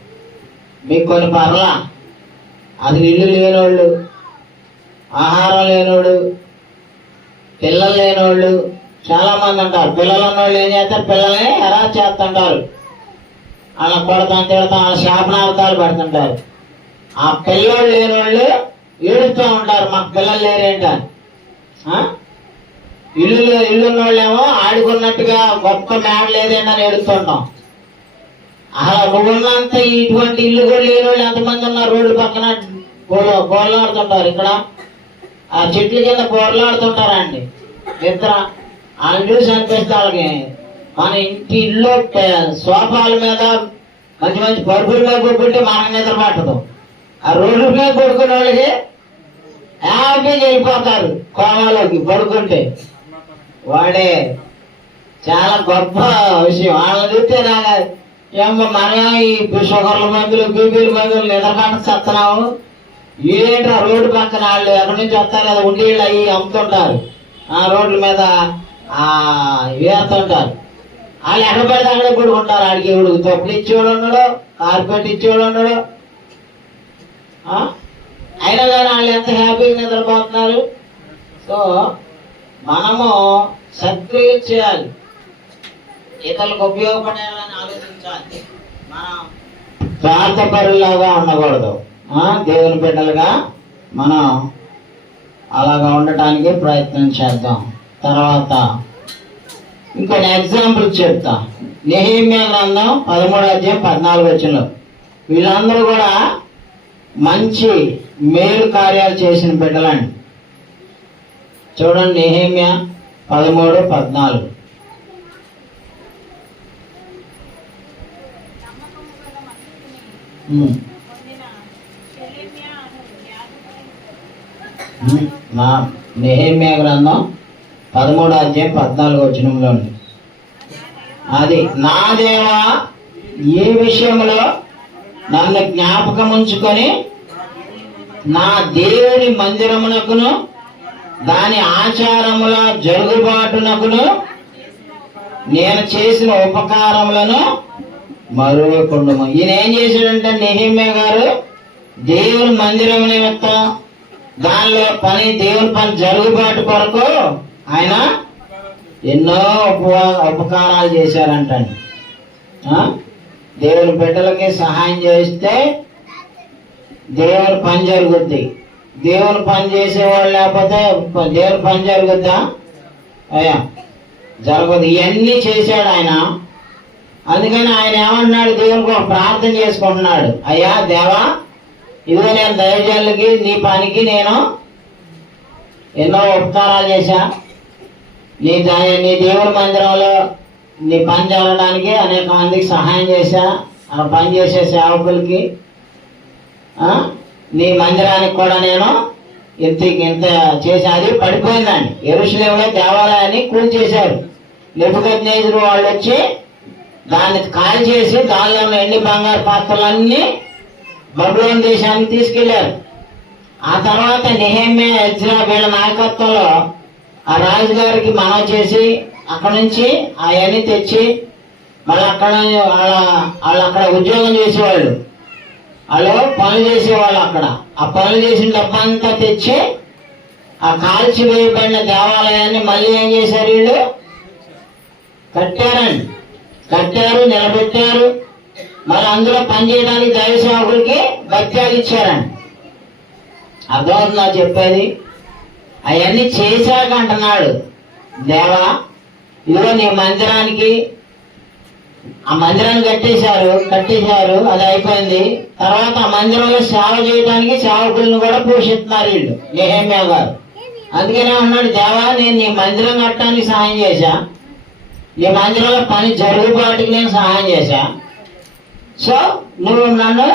మీకు కొన్ని పర్లా, అది ఇల్లు లేనోళ్ళు, ఆహారం లేనోళ్ళు, పిల్లలు లేనోళ్ళు చాలామంది అంటారు. పిల్లలు ఉన్నోళ్ళు ఏం చేస్తారు? పిల్లల్ని ఎలా చేస్తుంటారు, అలా కొడతాను తిడతాం, వాళ్ళ శాపనార్థాలు పెడుతుంటారు. ఆ పిల్లలు లేని వాళ్ళు ఏడుస్తూ ఉంటారు, మాకు పిల్లలు లేరేంటని. ఇల్లు ఉన్న వాళ్ళేమో ఆడుకున్నట్టుగా గొప్ప మేడ లేదేంటని ఏడుస్తుంటాం. అలా నువ్వున్నంత ఇటువంటి ఇల్లు కూడా లేని వాళ్ళు ఎంతమంది ఉన్నారు? రోడ్డు పక్కన బోర్లాడుతుంటారు. ఇక్కడ ఆ చెట్ల కింద బోర్లాడుతుంటారండి నిద్ర. వాళ్ళని చూసి అనిపిస్తే వాళ్ళకి మన ఇంటి ఇల్లు సోఫాల మీద మంచి మంచి పరుపుల మీద కూర్చుంటే మనకు నిద్ర పట్టదు. ఆ రోడ్డు మీద పడుకునే వాళ్ళకి హ్యాపీగా వెళ్ళిపోతారు కోమాలోకి పడుకుంటే. వాడే చాలా గొప్ప విషయం. వాళ్ళని చూస్తే నాకు ఏమో మనమే ఈ షుగర్ల మందులు, బీపీల మందులు నిద్ర పట్ట చేస్తున్నాము. ఏంట్రా రోడ్డు పక్కన వాళ్ళు ఎక్కడి నుంచి వస్తారు కదా, ఉండేళ్ళు అవి అమ్ముతుంటారు, ఆ రోడ్ల మీద వేస్తుంటారు. వాళ్ళు ఎక్కడ పడితే అక్కడే పడుకుంటారు. ఆడికి ఇప్పుడు తొప్పులు ఇచ్చేవాడు ఉన్నాడు, కార్పెట్ ఇచ్చేవాడు ఉన్నాడు. అయినా కానీ వాళ్ళు ఎంత హ్యాపీగా నిద్రపోతున్నారు. సో మనము సద్క్రియ చేయాలి, ఇతరులకు ఉపయోగపడేయాలని ఆలోచించాలి. మనం స్వార్థపరులాగా ఉండకూడదు. దేవుని బిడ్డలుగా మనం అలాగా ఉండటానికి ప్రయత్నం చేద్దాం. తర్వాత ఇంకొన్ని ఎగ్జాంపుల్ చెప్తా. నెహెమ్యా గ్రంథం 13:14 వీళ్ళందరూ కూడా మంచి మేలు కార్యాలు చేసిన బిడ్డలండి. చూడండి, నెహెమ్యా 13:14. నెహెమ్యా గ్రంథం 13:14 అది, నా దేవా, ఏ విషయంలో నన్ను జ్ఞాపకం ఉంచుకొని నా దేవుని మందిరమునకును దాని ఆచారముల జరుగుబాటునకును నేను చేసిన ఉపకారములను మరువకుండుము. ఈయన ఏం చేశాడంటే నెహెమ్యా గారు దేవుని మందిరం నిమిత్తం దానిలో దేవుని పని జరుగుబాటు కొరకు ఆయన ఎన్నో ఉపకారాలు చేశారంటండి. దేవుని బిడ్డలకి సహాయం చేస్తే దేవుని పని జరుగుద్ది. దేవుని పని చేసేవాళ్ళు లేకపోతే దేవుని పని జరుగుద్దా? అయ్యా జరగదు. ఇవన్నీ చేశాడు ఆయన. అందుకని ఆయన ఏమన్నాడు? దేవునికి ఒక ప్రార్థన చేసుకుంటున్నాడు. అయ్యా దేవా, ఇదిగో నేను దైవజనులకి నీ పనికి నేను ఎన్నో ఉపకారాలు చేశా. నీ దేవుని మందిరంలో నీ పని జరగడానికి అనేక మందికి సహాయం చేశా. ఆ పని చేసే సేవకులకి, నీ మందిరానికి కూడా నేను ఇంత చేసి, అది పడిపోయిందండి. యెరూషలేములో దేవాలయాన్ని కూల్చేశారు. నెబుకద్నెజరు వాళ్ళు వచ్చి దాన్ని కాల్ చేసి దానిలో ఉన్న ఎండి బంగారు పాత్రలన్నీ బబులోను దేశానికి తీసుకెళ్లారు. ఆ తర్వాత నెహెమ్యా, ఎజ్రా వీళ్ళ నాయకత్వంలో ఆ రాజుగారికి మనవి చేసి అక్కడి నుంచి అవన్నీ తెచ్చి మళ్ళీ అక్కడ వాళ్ళు అక్కడ ఉద్యోగం చేసేవాళ్ళు, వాళ్ళు పనులు చేసేవాళ్ళు. అక్కడ ఆ పనులు చేసిన డబ్బంతా తెచ్చి ఆ కాల్చి వేయబడిన దేవాలయాన్ని మళ్ళీ ఏం చేశారు? వీళ్ళు కట్టారు, నిలబెట్టారు. మరి అందులో పనిచేయడానికి దైవ సేవకులకి భత్యాలు ఇచ్చారండి. అర్థమవుతుందా చెప్పేది? అవన్నీ చేశాక అంటున్నాడు, దేవా, ఇదిగో నీ మందిరానికి ఆ మందిరాన్ని కట్టేశారు, అది అయిపోయింది. తర్వాత ఆ మందిరంలో సేవ చేయడానికి సేవకులను కూడా పోషిస్తున్నారు వీళ్ళు, నెహెమ్యా గారు. అందుకనే అన్నాడు, దేవా నేను నీ మందిరం కట్టడానికి సహాయం చేశా, నీ మందిరంలో పని జరుగుబాటుకి నేను సహాయం చేశా, సో నువ్వు నన్ను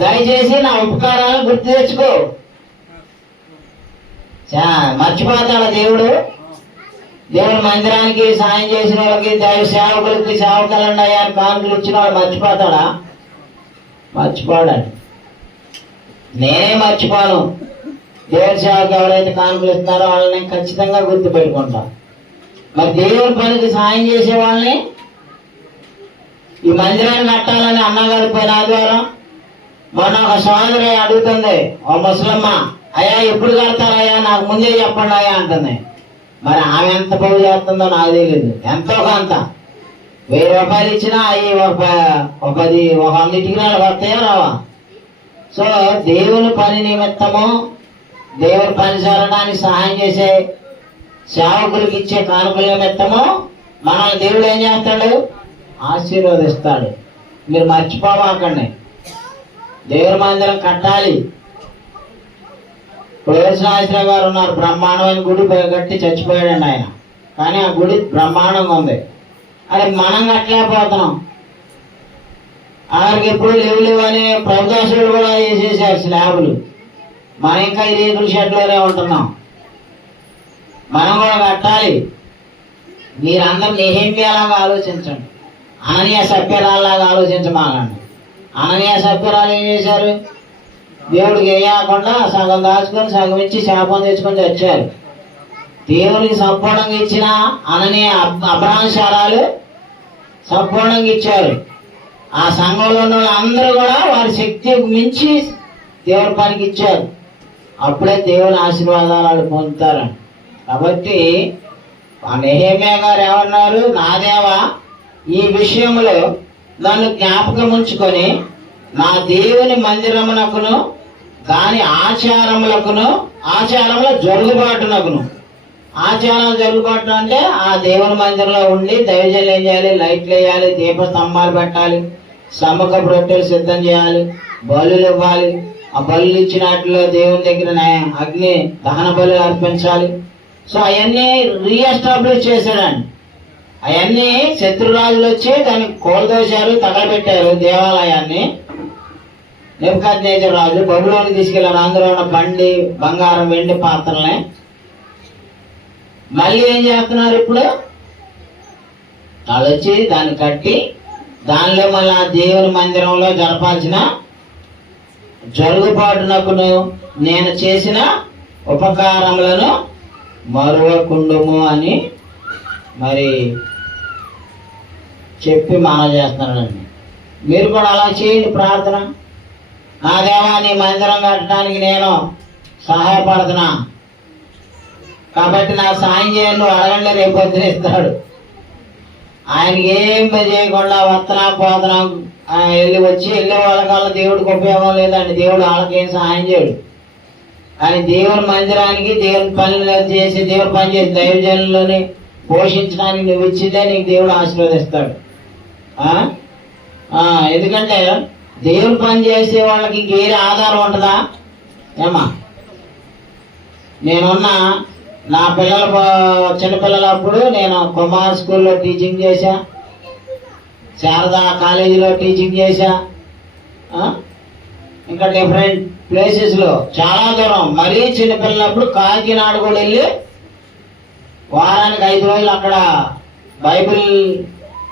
దయచేసి నా ఉపకారాలను గుర్తు తెచ్చుకో. మర్చిపోతాడు దేవుడు మందిరానికి సాయం చేసిన వాళ్ళకి, దైవ సేవకులకి సేవకులండి అయ్యా కానుకలు ఇచ్చిన వాళ్ళు మర్చిపోతాడా? మర్చిపోడాడు. నేనే మర్చిపోను. దేవుడి సేవకు ఎవరైతే కానుకలు ఇస్తున్నారో వాళ్ళని ఖచ్చితంగా గుర్తు పెట్టుకుంటా. మరి దేవుడి పనికి సాయం చేసే వాళ్ళని, ఈ మందిరాన్ని కట్టాలని అన్నగారు పోయిన ఆదివారం మొన్న ఒక సోదరి అడుగుతుంది, ఓ ముసలమ్మ, అయ్యా ఎప్పుడు కడతారయ్యా, నాకు ముందే చెప్పండి అయ్యా అంటుంది. మరి ఆమె ఎంత బాగు చేస్తుందో నాకు తెలియదు. ఎంతో కొంత 1000 రూపాయలు ఇచ్చినా అవి ఒక 100 టికెట్లు వస్తాయా రావా? సో దేవుని పని నిమిత్తము, దేవుని పని జరగడానికి సహాయం చేసే సేవకులకి ఇచ్చే కానుకల నిమిత్తము మనల్ని దేవుడు ఏం చేస్తాడు? ఆశీర్వదిస్తాడు. మీరు మర్చిపోవాకండి, దేవుని మందిరం కట్టాలి. ఇప్పుడు యేసునాథరావు గారు ఉన్నారు, బ్రహ్మాండమైన గుడి కట్టి చచ్చిపోయాడండి ఆయన. కానీ ఆ గుడి బ్రహ్మాండంగా ఉంది. అది మనం కట్టలేకపోతున్నాం. ఆయనకి ఎప్పుడు లేవు అని ప్రభుదాసులు కూడా వేసేసారు స్లాబులు. మనం ఇంకా ఈ రేకుల షెడ్లోనే ఉంటున్నాం. మనం కూడా కట్టాలి. మీరందరూ నెహెమ్యాలాగా ఆలోచించండి, అననీయ సభ్యురాల్లాగా ఆలోచించమాలండి. అననీయ సభ్యురాలు ఏం చేశారు? దేవుడికి వేయకుండా సగం దాచుకొని సగం ఇచ్చి శాపం తెచ్చుకొని వచ్చారు. దేవునికి సంపూర్ణంగా ఇచ్చిన అననీయ అబ్రహాంశారాలు సంపూర్ణంగా ఇచ్చారు. ఆ సంఘంలో ఉన్న వాళ్ళందరూ కూడా వారి శక్తికి మించి దేవుడి పనికి ఇచ్చారు. అప్పుడే దేవుని ఆశీర్వాదాలు వాళ్ళు పొందుతారు. కాబట్టి ఆ నెహెమ్యా గారు ఏమన్నారు? నా దేవా, ఈ విషయంలో నన్ను జ్ఞాపకం ఉంచుకొని నా దేవుని మందిరమునకును దాని ఆచారముల జరుగుబాటునకును. ఆచారాలు జరుగుబాటు అంటే ఆ దేవుని మందిరంలో ఉండి దైవజనులు ఏం చేయాలి? లైట్లు వేయాలి, దీప స్తంభాలు పెట్టాలి, సమ్మకపు రొట్టెలు సిద్ధం చేయాలి, బలులు ఇవ్వాలి. ఆ బలులు ఇచ్చినట్లో దేవుని దగ్గర అగ్ని దహన బలు అర్పించాలి. సో అవన్నీ రీఎస్టాబ్లిష్ చేశాడండి. అవన్నీ శత్రురాజులు వచ్చి దాన్ని కోల్దోశారు, తగలబెట్టారు దేవాలయాన్ని. నెబుకద్నెజరు రాజు బబులోనికి తీసుకెళ్లారు. అందులో ఉన్న బండి, బంగారం, వెండి పాత్రల్ని మళ్ళీ ఏం చేస్తున్నారు? ఇప్పుడు వాళ్ళు వచ్చి దాన్ని కట్టి దానిలో మళ్ళీ దేవుని మందిరంలో జరపాల్సిన జరుగుబాటునకును నేను చేసిన ఉపకారములను మరువకుండుము అని మరి చెప్పి మానవ చేస్తున్నాడండి. మీరు కూడా అలా చేయండి ప్రార్థన. నా దేవా, నీ మందిరం కట్టడానికి నేను సహాయపడుతున్నా కాబట్టి నాకు సాయం చేయండి, నువ్వు అడగండి, రేపు పొద్దున ఇస్తాడు. ఆయనకి ఏం చేయకుండా వస్తున్నా పోతున్నా వెళ్ళే వాళ్ళకల్లా దేవుడికి ఉపయోగం లేదండి. దేవుడు వాళ్ళకి ఏం సహాయం చేయడు. కానీ దేవుని మందిరానికి, దేవుని పనులు చేసి, దేవుని పని చేసి దైవజనులని పోషించడానికి నువ్వు ఇచ్చిందే నీకు దేవుడు ఆశీర్వదిస్తాడు. ఎందుకంటే దేవుని పని చేసే వాళ్ళకి ఇంకేరే ఆధారం ఉంటుందా? ఏమా, నేనున్నా నా చిన్నపిల్లలప్పుడు నేను కుమార్ స్కూల్లో టీచింగ్ చేశా, శారదా కాలేజీలో టీచింగ్ చేశా, ఇంకా డిఫరెంట్ ప్లేసెస్లో చాలా దూరం. మరీ చిన్నపిల్లలప్పుడు కాకినాడ కూడా వెళ్ళి వారానికి 5 రోజులు అక్కడ బైబిల్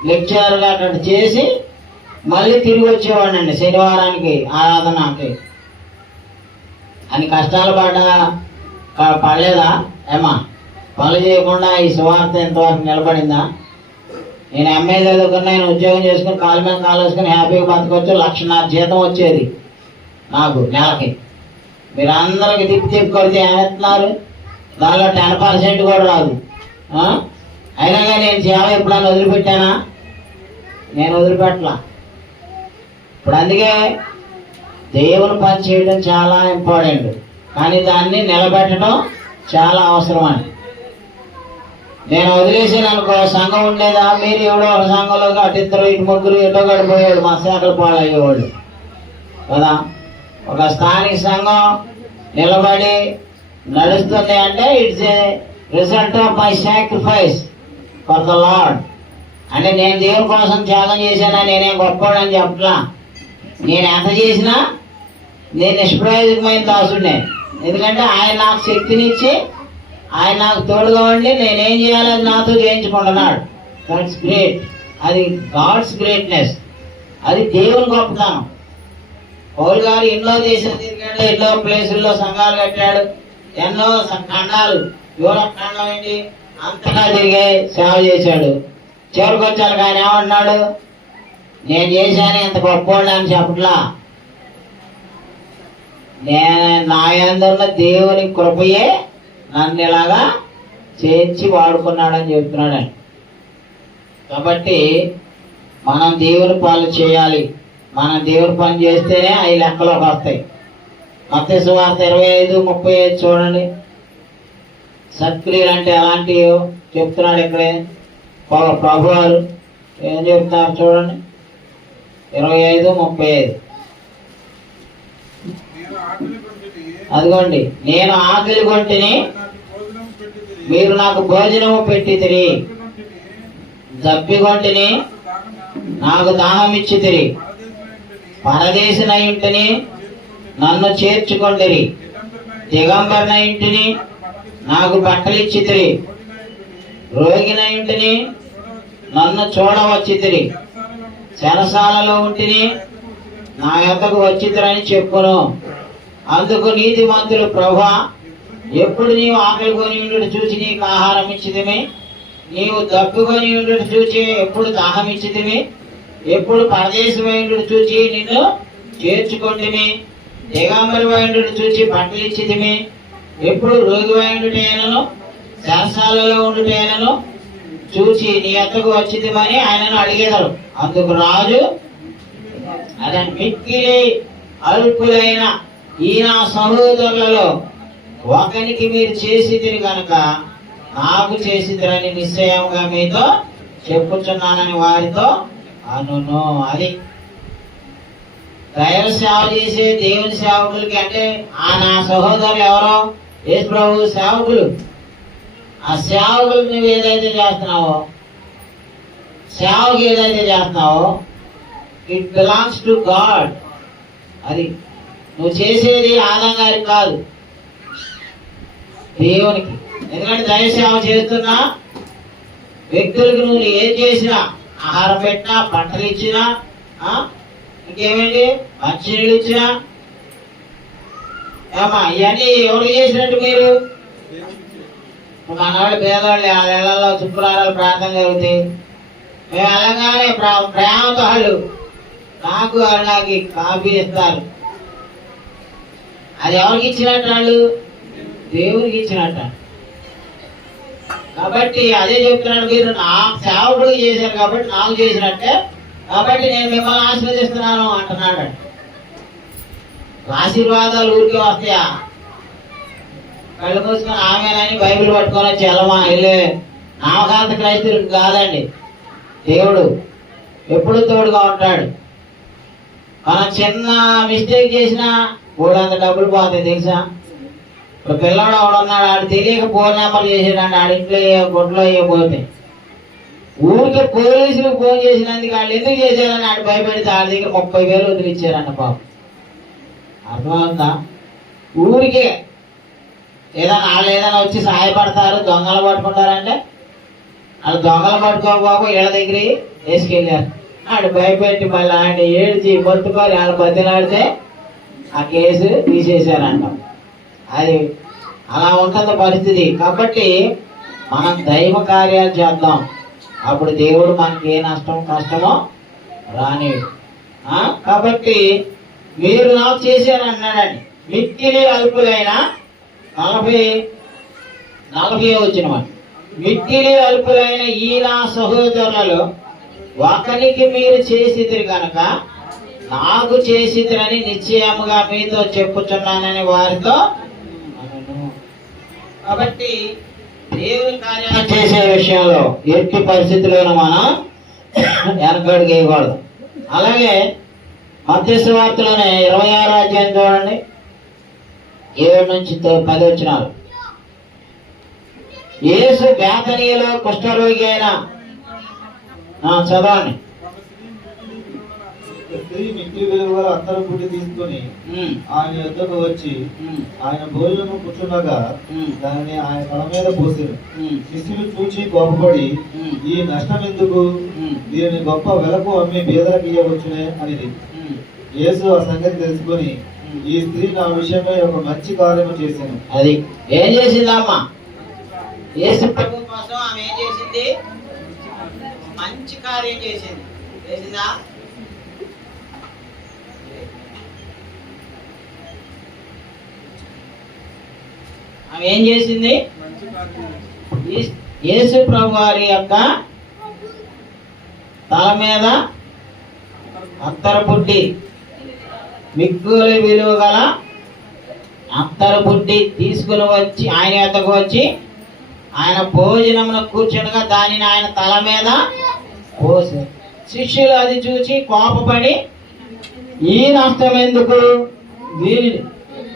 లెక్చరర్గా అక్కడ చేసి మళ్ళీ తిరిగి వచ్చేవాడినండి శనివారానికి ఆరాధనకి. అని కష్టాలు పడలేదా? ఏమా, పనులు చేయకుండా ఈ సువార్త ఎంతవరకు నిలబడిందా? నేను ఎంఏ చదువుకుని నేను ఉద్యోగం చేసుకుని కాలు మీద కాలు వేసుకుని హ్యాపీగా బతకొచ్చు. 1,50,000 జీతం వచ్చేది నాకు నెలకి. మీరు అందరికి తిప్పి కొడితే ఏమెత్తున్నారు? దానిలో 10% కూడా రాదు. అయినా కానీ నేను సేవ ఎప్పుడన్నా వదిలిపెట్టానా? నేను వదిలిపెట్టలా. ఇప్పుడు అందుకే దేవుని పని చేయడం చాలా ఇంపార్టెంట్, కానీ దాన్ని నిలబెట్టడం చాలా అవసరం అని. నేను వదిలేసాను అనుకో, సంఘం ఉండేదా? మీరు ఎవడో ఒక సంఘంలోకి అటు ఇద్దరు ఇటు ముగ్గురు ఎటో గడిపోయాడు, మా శాఖలు పాలయ్యేవాళ్ళు కదా. ఒక స్థానిక సంఘం నిలబడి నడుస్తుంది అంటే it's a result of my sacrifice for the lord. అంటే నేను దేవుని కోసం త్యాగం చేశానా, నేనేం గొప్పవాడని చెప్పలా. నేను ఎంత చేసినా నేను నిష్ప్రయోజకమైన దాసుడినే. ఎందుకంటే ఆయన నాకు శక్తినిచ్చి ఆయన నాకు తోడుగా ఉండి నేనేం చేయాలని నాతో చేయించుకుంటున్నాడు. That's great. అది గాడ్స్ గ్రేట్నెస్, అది దేవుని గొప్పతనం. పౌలు గారు ఎన్నో దేశాలు తిరిగాడు, ఎన్నో ప్లేసుల్లో సంఘాలు కట్టాడు, ఎన్నో ఖండాలు, యూరప్ ఖండం ఏంటి అంతగా తిరిగి సేవ చేశాడు. చివరికి వచ్చాను ఆయన ఏమంటున్నాడు, నేను చేశాను ఇంత గొప్పవాడు అని చెప్పట్లా, నా యందున్న దేవుని కృపయే నన్ను ఇలాగా చేర్చి వాడుకున్నాడని చెప్తున్నాడు. కాబట్టి మనం దేవుని పనులు చేయాలి. మనం దేవుని పని చేస్తేనే అవి లెక్కలోకి వస్తాయి. మత్తయి సువార్త 25:35 చూడండి. సత్క్రియలు అంటే ఎలాంటివి చెప్తున్నాడు ఇక్కడే ప్రభు వారు. ఏం చెప్తున్నారు చూడండి, 25:35. అదిగోండి, నేను ఆకలి కొంటిని, మీరు నాకు భోజనము పెట్టితిరి, దప్పిగొంటిని, నాకు దాహం ఇచ్చితిరి, పరదేశిన ఇంటిని నన్ను చేర్చుకొండిరి, దిగంబరిన ఇంటిని నాకు బట్టలిచ్చితిరి, రోగిన ఇంటిని నన్ను చూడవచ్చితిరి, చెరసాలలో ఉంటిని నా యొద్దకు వచ్చితిరని చెప్పును. అందుకు నీతిమంతులు, ప్రభువా, ఎప్పుడు నీవు ఆకలి కొని ఉండుట చూచి నీకు ఆహారం ఇచ్చితిమి, నీవు దప్పుకొని ఉండుట చూచి ఎప్పుడు దాహం ఇచ్చితిమి, ఎప్పుడు పరదేశమై ఉండుట చూచి నిన్ను చేర్చుకొంటిమి, దిగంబరివై ఉండుట చూచి బట్టలు ఇచ్చితిమి, ఎప్పుడు రోగివై ఉండుటైనను చెరసాలలో ఉండుటైనను చూచి నీ యొద్దకు వచ్చితిమని ఆయనను అడిగేదారు. అందుకు రాజు, అతని మిక్కిలి అల్పులైన ఈ నా సహోదరులలో ఒకరికి మీరు చేసిదిరి కనుక నాకు చేసిదిరని నిశ్చయంగా మీతో చెప్పుచున్నానని వారితో అనును. అది దైవ సేవ చేసే దేవుని సేవకులకి, అంటే ఆ నా సహోదరులు ఎవరో యేసు ప్రభు సేవకులు. ఆ సేవకులు నువ్వు ఏదైతే చేస్తున్నావో, సేవకు ఏదైతే చేస్తున్నావో ఇట్ బిలాంగ్స్ టు గాడ్. అది నువ్వు చేసేది ఆదాం గారికి కాదు, దేవునికి. ఎందుకంటే దైవ సేవ చేస్తున్నా వ్యక్తులకు నువ్వు ఏం చేసినా, ఆహారం పెట్టినా, బట్టలు ఇచ్చినా, ఇంకేమేంటి మంచినీళ్ళు ఇచ్చినా, ఏమా ఇవన్నీ ఎవరు చేసినట్టు? మీరు మనవాళ్ళు పేదవాళ్ళు ఆ నెలల్లో శుక్రవారాలు ప్రార్థన జరుగుతాయి, మేము వెళ్ళగానే ప్రేమతో వాళ్ళు నాకు నాకు కాఫీ ఇస్తారు. అది ఎవరికి ఇచ్చినట్టు? వాళ్ళు దేవునికి ఇచ్చినట్ట. కాబట్టి అదే చెప్తున్నాడు, మీరు నా సేవకుడు చేశారు కాబట్టి నాకు చేసినట్టే, కాబట్టి నేను మిమ్మల్ని ఆశీర్వదిస్తున్నాను అంటున్నాడు. ఆశీర్వాదాలు ఊరికే వస్తాయా? కళ్ళు మూసుకొని ఆమెనని బైబిల్ పట్టుకొని వచ్చి వెళ్ళమా వెళ్ళే నామకాంత క్రైస్తవులకు కాదండి. దేవుడు ఎప్పుడు తోడుగా ఉంటాడు. మనం చిన్న మిస్టేక్ చేసినా అంత డబ్బులు పోతాయి తెలుసా. ఇప్పుడు పిల్లవాడు ఎవడున్నాడు, ఆడు తెలియక ఫోన్ నెంబర్ చేసాడండి, ఆడింట్లో గుడ్లో పోతే ఊరికే పోలీసులకు ఫోన్ చేసినందుకు వాళ్ళు ఎందుకు చేశారని ఆడు భయపెడితే ఆడి దగ్గర 30,000 వదిలిచ్చారంట పాపం. అర్థమవుతుందా? ఊరికే వాళ్ళు ఏదైనా వచ్చి సహాయపడతారు, దొంగలు పట్టుకుంటారంటే వాళ్ళు దొంగలు పట్టుకోకపోతే వీళ్ళ దగ్గర వేసుకెళ్ళారు. ఆడు భయపెట్టి మళ్ళీ ఆయన ఏడ్చి మొత్తుకొని వాళ్ళు బతిలాడితే ఆ కేసు తీసేశారంట. అది అలా ఉంటుంది పరిస్థితి. కాబట్టి మనం దైవ కార్యాలు చేద్దాం, అప్పుడు దేవుడు మనకి ఏ నష్టం కష్టమో రానిడు. కాబట్టి మీరు నాకు చేశారు అన్నాడండి. మిక్కిలి అల్పులైన 40 వచ్చిన మిక్కిలి అల్పులైన ఈ నా సహోదరులలో ఒకరికి మీరు చేసిదిరి కనుక నాకు చేసిదిరని నిశ్చయముగా మీతో చెప్పుచున్నానని వారితో. కాబట్టి దేవుని కార్యాలు చేసే విషయంలో ఎట్టి పరిస్థితుల్లోనూ మనం వెనకడుగు వేయకూడదు. అలాగే మత్తయి సువార్తలోనే 26వ అధ్యాయం చూడండి, 7 నుంచి 10 వచనాలు. యేసు బేతనీయులో కుష్ఠరోగి అయిన చదవండి. స్త్రీ మిక్కిలి విలువ అత్తరు పుట్టి తీసుకొని ఆయన యొద్దకు వచ్చి ఆయన భోజనము కూర్చుండగా దానిని ఆయన తల మీద పోసారు. శిష్యులు చూచి కోపపడి, ఈ నష్టం ఎందుకు, దీనిని గొప్ప వెలకు అమ్మి బీదలకు ఇయ్యవచ్చునే అనేది. యేసు ఆ సంగతి తెలుసుకొని, ఈ స్త్రీ నా విషయమై ఒక మంచి కార్యము చేశాను. అది ఏం చేసిందమ్మా? యేసు ప్రభు కోసం ఆమె ఏం చేసింది? మంచి కార్యం చేసింది. చేసిందా? ఆమె ఏం చేసింది? యేసు ప్రభు వారి యొక్క తల మీద అత్తరు పుట్టి, మిక్కులి విలువ గల అత్తరు పుట్టి తీసుకుని వచ్చి ఆయన యొద్దకు వచ్చి ఆయన భోజనమును కూర్చుండగా దానిని ఆయన తల మీద పోసారు. శిష్యులు అది చూసి కోపపడి, ఈ నష్టం ఎందుకు, దీనిని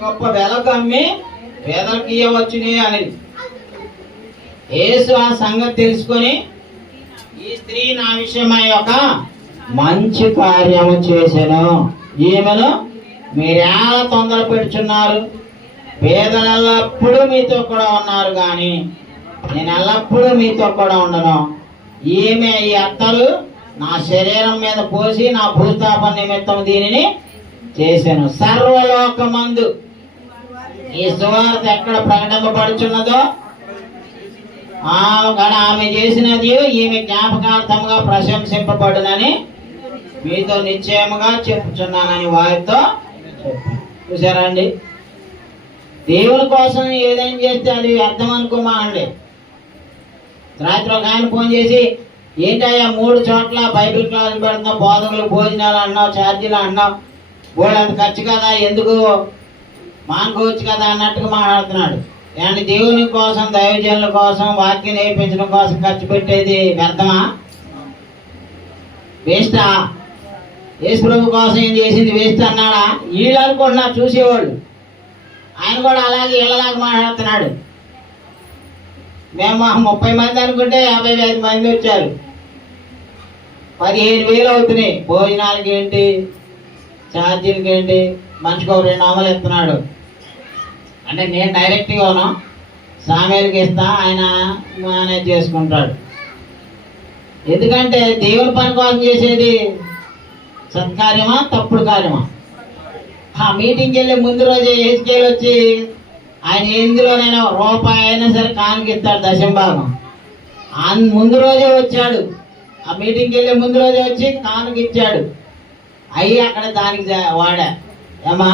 గొప్ప వెలకు అమ్మి పేదలకు ఇవ్వవచ్చునే అనేది. యేసు ఆ సంగతి తెలుసుకొని, ఈ స్త్రీ నా విషయమై ఒక మంచి కార్యము చేశాను. ఈమెను మీరేలా తొందర పెడుచున్నారు? పేదలు ఎల్లప్పుడూ మీతో కూడా ఉన్నారు, కానీ నేను ఎల్లప్పుడూ మీతో కూడా ఉండను. ఈమె ఈ అత్తరు నా శరీరం మీద పోసి నా భూస్థాపన నిమిత్తం దీనిని చేశాను. సర్వలోకమందు ఈ సువార్త ఎక్కడ ప్రకటింపబడుచున్నదో ఆమె చేసినది ఈమె జ్ఞాపకార్థముగా ప్రశంసింపబడునని మీతో నిశ్చయముగా చెప్పుచున్నానని వారితో చెప్పాను. చూసారా అండి? దేవుని కోసం ఏదైనా చేస్తే అది అర్థం అనుకోమానండి. రాత్రి ఒక ఆయన ఫోన్ చేసి, ఏంటయ్యా 3 చోట్ల బైబిల్ క్లాసులు పెడుతున్నావు, బోధకులు భోజనాలు అన్నావు, ఛార్జీలు అన్నావు, అంత ఖర్చు కదా, ఎందుకు మానుకోవచ్చు కదా అన్నట్టుగా మాట్లాడుతున్నాడు. ఏమంటే దేవుని కోసం, దైవజనుల కోసం, వాక్యం నేర్పించడం కోసం ఖర్చు పెట్టేది వ్యర్థమా? వేస్టా? యేసు ప్రభు కోసం ఏం చేసింది వేస్ట్ అన్నాడా? వీళ్ళు అనుకుంటున్నారు చూసేవాళ్ళు. ఆయన కూడా అలాగే వీళ్ళలాగా మాట్లాడుతున్నాడు. మేము 30 మంది అనుకుంటే 55 మంది వచ్చారు. 15,000 అవుతున్నాయి. భోజనాలకి ఏంటి, ఛార్జీలకి ఏంటి, మనిషికి ఒక 2 వందలు ఇస్తున్నాడు. అంటే నేను డైరెక్ట్గా ఉన్నాం, సామేలకి ఇస్తా, ఆయన మేనేజ్ చేసుకుంటాడు. ఎందుకంటే దేవుని పని కోసం చేసేది సత్కార్యమా, తప్పుడు కార్యమా? ఆ మీటింగ్కి వెళ్ళి ముందు రోజే హెచ్కేలు వచ్చి ఆయన ఎందులోనైనా రూపాయి అయినా సరే కానుకిస్తాడు, దశంభాగం. ముందు రోజే వచ్చాడు, ఆ మీటింగ్కి వెళ్ళి ముందు రోజే వచ్చి కానుకిచ్చాడు. అయ్యి అక్కడ దానికి వాడా. ఏమా,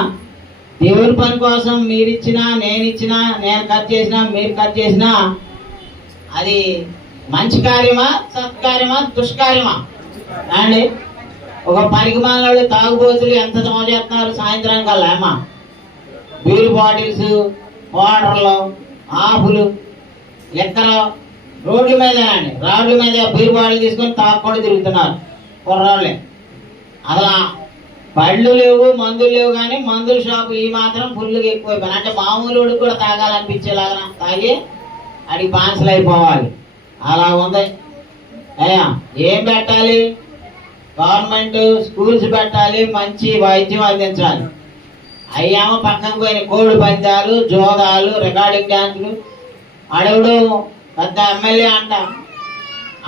దేవుని పని కోసం మీరిచ్చినా, నేనిచ్చినా, నేను ఖర్చు చేసినా, మీరు ఖర్చు చేసినా అది మంచి కార్యమా, సత్కార్యమా, దుష్కార్యమా అండి? ఒక పరిగమాలలో తాగుబోతులు ఎంత జమ చేస్తున్నారు సాయంత్రం కల్లా. ఏమా, బీరు బాటిల్స్, వాటర్లు, ఆపులు, లెక్కలు రోడ్ల మీద అండి, రోడ్ల మీద బీరు బాటిల్ తీసుకొని తాగకుండా తిరుగుతున్నారు కుర్రాళ్ళే. అసలు బళ్ళు లేవు, మందులు లేవు, కానీ మందుల షాపు ఈ మాత్రం ఫుల్గా ఎక్కువైపోయినాయి. అంటే మామూలు కూడా తాగాలనిపించేలాగా తాగి అడిగి బాన్సలు అయిపోవాలి. అలా ఉంది. అయ్యా, ఏం పెట్టాలి? గవర్నమెంట్ స్కూల్స్ పెట్టాలి, మంచి వైద్యం అందించాలి. అయ్యామో పక్కకు పోయిన కోడి పందాలు, జోదాలు, రికార్డింగ్ డ్యాన్సులు. అడవుడు పెద్ద ఎమ్మెల్యే అంట,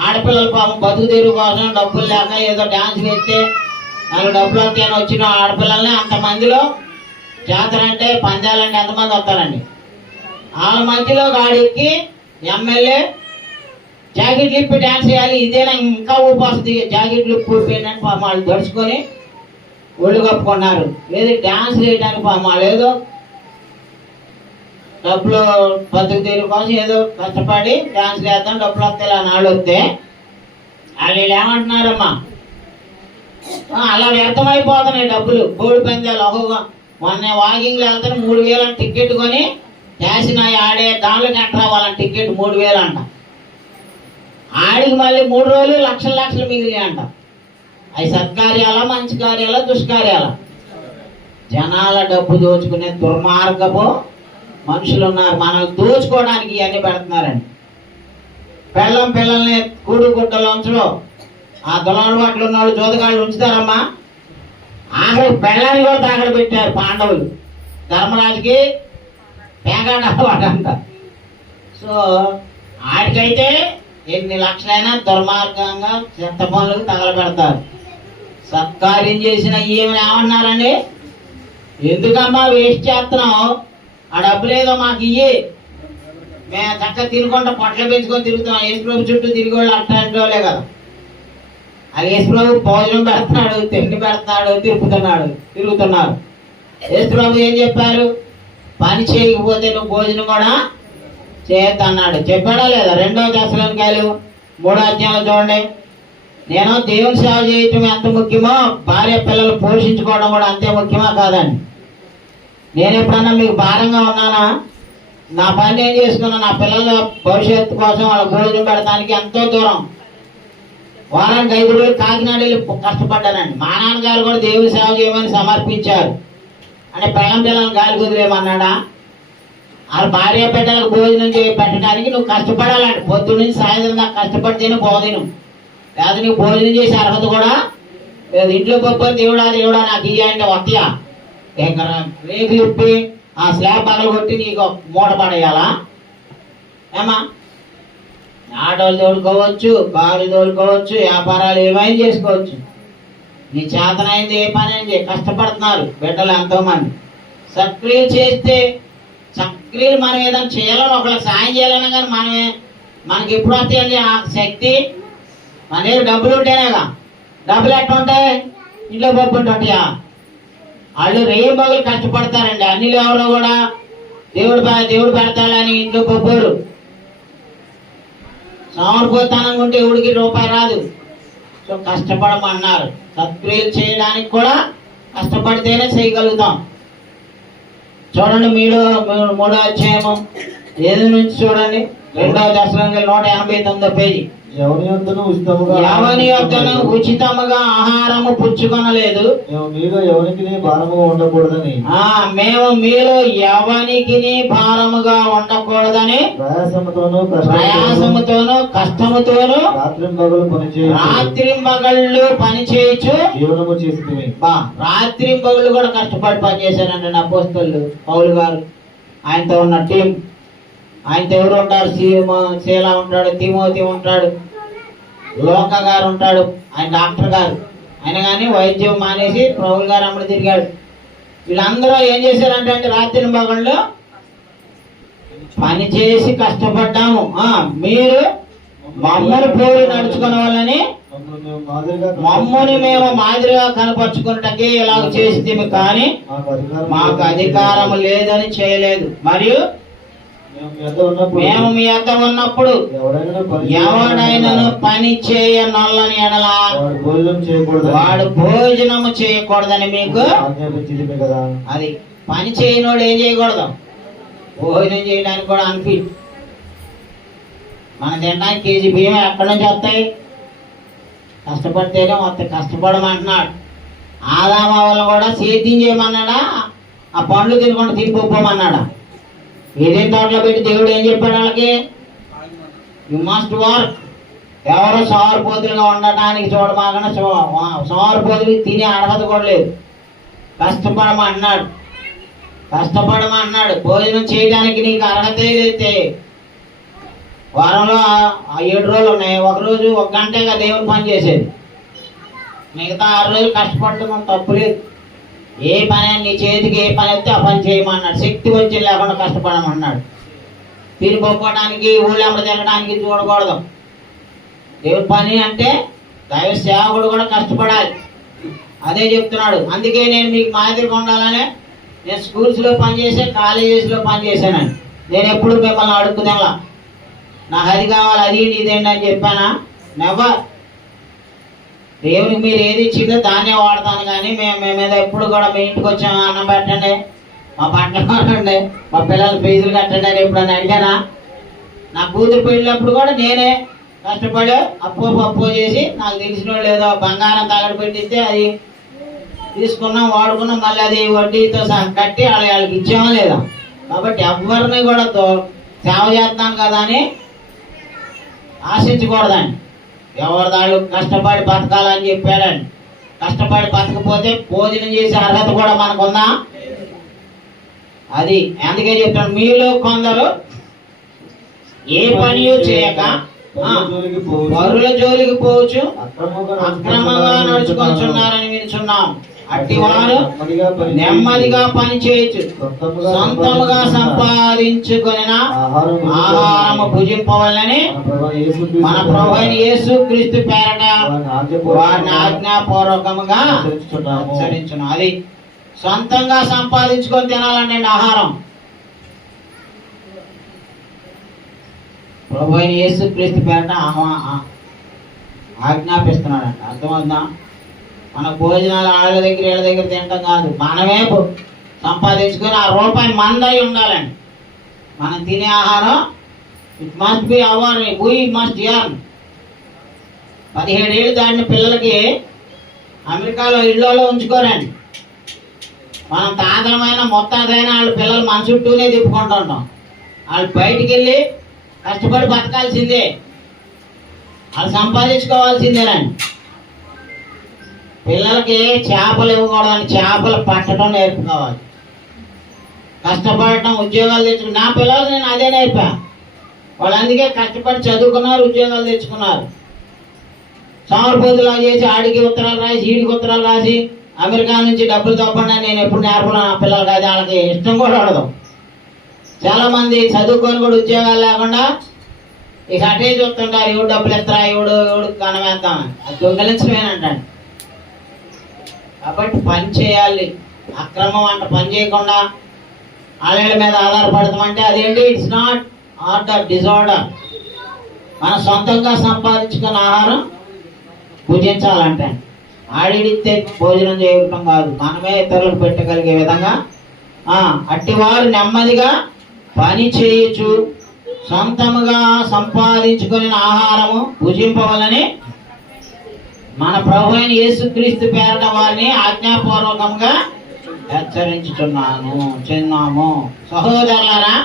ఆడపిల్లల పాపం బతుకు తెరువు కోసం డబ్బులు లేక ఏదో డ్యాన్సులు ఎత్తే 4 డబ్బులు వస్తాయని వచ్చిన ఆడపిల్లల్ని అంతమందిలో జాతర అంటే పందాలంటే ఎంతమంది వస్తారండి? వాళ్ళ మధ్యలో గాడికి ఎమ్మెల్యే జాకెట్లు ఇప్పి డ్యాన్స్ చేయాలి. ఇదేనా ఇంకా ఊపొస్తుంది? జాకెట్లు ఇప్పిపోయినని పాపం వాళ్ళు దడుచుకొని ఒళ్ళు కప్పుకున్నారు. లేదు డ్యాన్స్ చేయడానికి పాపం వాళ్ళు ఏదో డబ్బులు బతుకు తీరు కోసం ఏదో కష్టపడి డ్యాన్స్ చేద్దాం, డబ్బులు వస్తాయి అని వాళ్ళు వస్తే వాళ్ళు ఏమంటున్నారమ్మా, అలా వ్యర్థమైపోతున్నాయి డబ్బులు. కోడి పందాలు ఒక్కొక్క మొన్న వాకింగ్లో వెళ్తాను 3,000 టికెట్ కొని క్యాసినో ఆడే దానిలోకి ఎంటర్ అవ్వాలంట టికెట్ 3,000 అంట. ఆడికి మళ్ళీ 3 రోజులు లక్షలు మిగిలి అంట. అవి సత్కార్యాల, మంచి కార్యాల, దుష్కార్యాల? జనాల డబ్బు దోచుకునే దుర్మార్గపు మనుషులు ఉన్నారు. మనల్ని దోచుకోవడానికి ఇవన్నీ పెడుతున్నారండి. పిల్లల్ని కూడు గుడ్డలు ఉంచడం, ఆ దులవాట్లు ఉన్న వాళ్ళు జోదగాళ్ళు ఉంచుతారమ్మా. ఆఖరి పెళ్ళాన్ని కూడా తాగడ పెట్టారు పాండవులు. ధర్మరాజుకి పేగాడవాడంట. సో ఆడికైతే ఎన్ని లక్షలైనా దుర్మార్గంగా చెత్త పనులకు తగలబెడతారు. సత్కార్యం చేసిన ఏమన్నారండి, ఎందుకమ్మా వేస్ట్ చేస్తున్నావు, ఆ డబ్బులేదో మాకు ఇయ్యి, మేము చక్కగా తినుకుంటా పొట్టలు పెంచుకొని తిరుగుతున్నాం. యేసుప్రభు చుట్టూ తిరిగి వాళ్ళు అట్లాంటి వాళ్ళే కదా. అది యేసుప్రభు భోజనం పెడుతున్నాడు, తిండి పెడుతున్నాడు, తిరుగుతున్నారు. యేసుప్రభు ఏం చెప్పారు, పని చేయకపోతే నువ్వు భోజనం కూడా చేయొద్దన్నాడు. చెప్పాడా లేదా? 2 దశలోనికాయలు 3వ అధ్యాయంలో చూడండి. నేను దేవుని సేవ చేయటం ఎంత ముఖ్యమో భార్య పిల్లలు పోషించుకోవడం కూడా అంతే ముఖ్యమా కాదండి? నేను ఎప్పుడన్నా మీకు భారంగా ఉన్నానా? నా పని ఏం చేసుకున్నా, నా పిల్లల భవిష్యత్తు కోసం వాళ్ళ భోజనం పెడతానికి ఎంతో దూరం వారానికి 5 రోజులు కాకినాడ వెళ్ళి కష్టపడ్డానండి. మా నాన్నగారు కూడా దేవుని సేవ చేయమని సమర్పించారు. అంటే పిల్లలను గాలి కుదిరేమన్నాడా? ఆ భార్య బిడ్డలకు భోజనం పెట్టడానికి నువ్వు కష్టపడాలండి. పొద్దున్న నుంచి సాయంత్రం దాకా కష్టపడితేనే భోజనం, లేదా నీకు భోజనం చేసే అర్హత కూడా లేదు. ఇంట్లో గొప్ప దేవుడా నాకు ఇయ్య అంటే వస్తాయా? రేకులు ఇప్పి ఆ స్లాబ్ పగలు కొట్టి నీకు మూట పడేయాలా? ఏమా ఆటోలు తోడుకోవచ్చు, కారు తోడుకోవచ్చు, వ్యాపారాలు ఏమైనా చేసుకోవచ్చు. నీ చేతనైంది ఏ పని అయింది, కష్టపడుతున్నారు బిడ్డలు ఎంతోమంది. సక్రియలు చేస్తే సక్రియలు మనం ఏదైనా చేయాలని, ఒకళ్ళకి సాయం చేయాలన్నా కానీ మనకి ఎప్పుడు వస్తాయండి ఆ శక్తి? మన దగ్గర డబ్బులు ఉంటేనేగా. డబ్బులు ఎట్లా ఉంటాయి? ఇంట్లో పప్పు ఉంటాయా? వాళ్ళు రేయింబగలు కష్టపడతారండి. అన్ని లేవలో కూడా దేవుడు పెడతాడని ఇంట్లో పప్పురు. సమర్పోతానంగా ఉంటే ఎవడికి రూపాయి రాదు. సో కష్టపడమన్నారు. సత్క్రియలు చేయడానికి కూడా కష్టపడితేనే చేయగలుగుతాం. చూడండి 3వ అధ్యాయము 7 నుంచి చూడండి. 2వ దశలోనికాయలు 189వ పేజీ. ఎవని యొద్దను ఉచితముగా ఆహారము పుచ్చుకొనలేదు, మీలో ఎవరికి భారముగా ఉండకూడదని. మేము మీలో ఎవనికి భారముగా ఉండకూడదని ప్రయాసముతోను కష్టముతోను రాత్రింబగళ్ళు పని చేయొచ్చు జీవనము చేసి. రాత్రింబగళ్ళు కూడా కష్టపడి పనిచేశానండి నా అపోస్తలులు పౌలు గారు. ఆయనతో ఉన్న టీం, ఆయనతో ఎవరు ఉంటారు? శీలా ఉంటాడు, తిమోతి ఉంటాడు, లోక గారు ఉంటాడు, ఆయన డాక్టర్ గారు. ఆయన కానీ వైద్యం మానేసి పౌలు గారు అమ్మడి తిరిగాడు. వీళ్ళందరూ ఏం చేశారంటే రాత్రి భాగంలో పని చేసి కష్టపడ్డాము. మీరు మమ్మల్ని పోలి నడుచుకునే వాళ్ళని మమ్మల్ని మేము మాదిరిగా కనపరుచుకున్నట్టుకే ఇలాగ చేస్తే కానీ మాకు అధికారం లేదని చేయలేదు. మరియు మేము మీ యొద్ద ఉన్నప్పుడు ఎవడైనాను పని చేయనొల్లని ఎడల వాడు భోజనము చేయకూడదని మీకు. అది పని చేయనోడు ఏం చేయకూడదు, భోజనం చేయడానికి కూడా అన్ఫిట్. మన తినడానికి కేజీ బియ్యం ఎక్కడి నుంచి వస్తాయి? కష్టపడితేనే వస్తాయి. కష్టపడమంటున్నాడు. ఆదామ వల్ల కూడా సేద్యం చేయమన్నాడా? ఆ పండ్లు తినకుండా తినిపోమన్నాడా? ఏదేం తోటలో పెట్టి దేవుడు ఏం చెప్పాడు వాళ్ళకి? You must work. ఎవరో సోమరిపోతులుగా ఉండటానికి చూడమాకన్నా సోమరిపోతులు తినే అర్హత కూడా లేదు. కష్టపడమన్నాడు. భోజనం చేయడానికి నీకు అర్హతే అయితే వారంలో 7 రోజులు ఉన్నాయి. ఒకరోజు 1 గంటగా దేవుని పని చేసేది. మిగతా 6 రోజులు కష్టపడటం తప్పు లేదు. ఏ పని నీ చేతికి ఏ పని వస్తే ఆ పని చేయమన్నాడు. శక్తి వచ్చి లేకుండా కష్టపడమన్నాడు. తిరిగిపోవడానికి ఊళ్ళెంబడి తిరగడానికి చూడకూడదు. దేవుని పని అంటే దైవ సేవకుడు కూడా కష్టపడాలి. అదే చెప్తున్నాడు. అందుకే నేను మీకు మాదిరిగా ఉండాలనే నేను స్కూల్స్లో పనిచేసే, కాలేజెస్లో పనిచేశానండి. నేను ఎప్పుడు మిమ్మల్ని అడుగుతున్నా నాకు అది కావాలి, అది నీదేంటి అని చెప్పానా? నెవర్. దేవునికి మీరు ఏది ఇచ్చిందో దాన్నే వాడతాను. కానీ మేము మీద ఎప్పుడు కూడా మీ ఇంటికి వచ్చాము, అన్నం పెట్టండి, మా పట్టణంలో అండి మా పిల్లలు ఫీజులు కట్టండి అని ఎప్పుడన్నా అడిగానా? నా కూతురు పెళ్ళినప్పుడు కూడా నేనే కష్టపడి అప్పు చేసి నాకు తెలిసిన వాళ్ళు ఏదో బంగారం తగడు పెట్టిస్తే అది తీసుకున్నాం, వాడుకున్నాం, మళ్ళీ అది వడ్డీతో సహా కట్టి వాళ్ళకి ఇచ్చామా లేదా? కాబట్టి ఎవరిని కూడా సేవ చేస్తాను కదా అని ఆశించకూడదండి. ఎవరి దాళ్ళు కష్టపడి బతకాలని చెప్పాడండి. కష్టపడి బతకపోతే భోజనం చేసే అర్హత కూడా మనకుందా? అది అందుకే చెప్తాను, మీలో కొందరు ఏ పని చేయక పరుల జోలికి పోవచ్చు, అక్రమంగా నడుచుకొచ్చున్నారని వినుచున్నాం. అట్టివారు నెమ్మదిగా పని చేయొచ్చు, సొంతముగా సంపాదించుకుని ఆహారము భుజింపవాలని మన ప్రభువైన యేసుక్రీస్తు పేరట వారిని ఆజ్ఞాపూర్వకముగా హెచ్చరించును. అది సొంతంగా సంపాదించుకొని తినాలండి ఆహారం. ప్రభువైన యేసుక్రీస్తు పేరట ఆజ్ఞాపిస్తున్నాడంట. అర్థమవుతుందా? మన భోజనాలు ఆళ్ళ దగ్గర వీళ్ళ దగ్గర తినటం కాదు, మనమే సంపాదించుకొని ఆ రూపాయి మందై ఉండాలండి. మనం తినే ఆహారం it must be our, we must earn. 17 ఏళ్ళు దాటిన పిల్లలకి అమెరికాలో ఇళ్ళలో ఉంచుకోరండి. మనం తాతలమైన మొత్తాదైనా వాళ్ళ పిల్లలు మన చుట్టూనే తిప్పుకుంటుంటాం. వాళ్ళు బయటికి వెళ్ళి కష్టపడి బతకాల్సిందే, వాళ్ళు సంపాదించుకోవాల్సిందేనండి. పిల్లలకి చేపలు ఇవ్వకూడదని చేపలు పట్టడం నేర్పుకోవాలి, కష్టపడటం, ఉద్యోగాలు తెచ్చుకుని. నా పిల్లలు నేను అదే నేర్పా. వాళ్ళు అందుకే కష్టపడి చదువుకున్నారు, ఉద్యోగాలు తెచ్చుకున్నారు. సోమరిపోతులా చేసి ఆడికి ఉత్తరాలు రాసి ఈడికి ఉత్తరాలు రాసి అమెరికా నుంచి డబ్బులు తప్పండి నేను ఎప్పుడు నేర్పను నా పిల్లలకి. అది వాళ్ళకి ఇష్టం కూడా ఉండదు. చాలా మంది చదువుకొని కూడా ఉద్యోగాలు లేకుండా ఇక అటే చూస్తుంటారు, ఎవడు డబ్బులు ఎత్తరా, ఎవడు కనవేద్దామని. అది దొంగలించమేనంటాడు. కాబట్టి పని చేయాలి. అక్రమం అంట పని చేయకుండా ఆళ్ళ మీద ఆధారపడతామంటే అదేంటి? It's not order, disorder. మనం సొంతంగా సంపాదించుకున్న ఆహారం భుజించాలంటే ఆడిడితే భోజనం చేయటం కాదు, మనమే ఇతరులకు పెట్టగలిగే విధంగా. అట్టివారు నెమ్మదిగా పని చేయొచ్చు, సొంతముగా సంపాదించుకుని ఆహారము భుజింపవాలని మన ప్రభువైన యేసుక్రీస్తు పేరట వారిని ఆజ్ఞాపూర్వకంగా హెచ్చరించుచున్నాము. సహోదరులారా,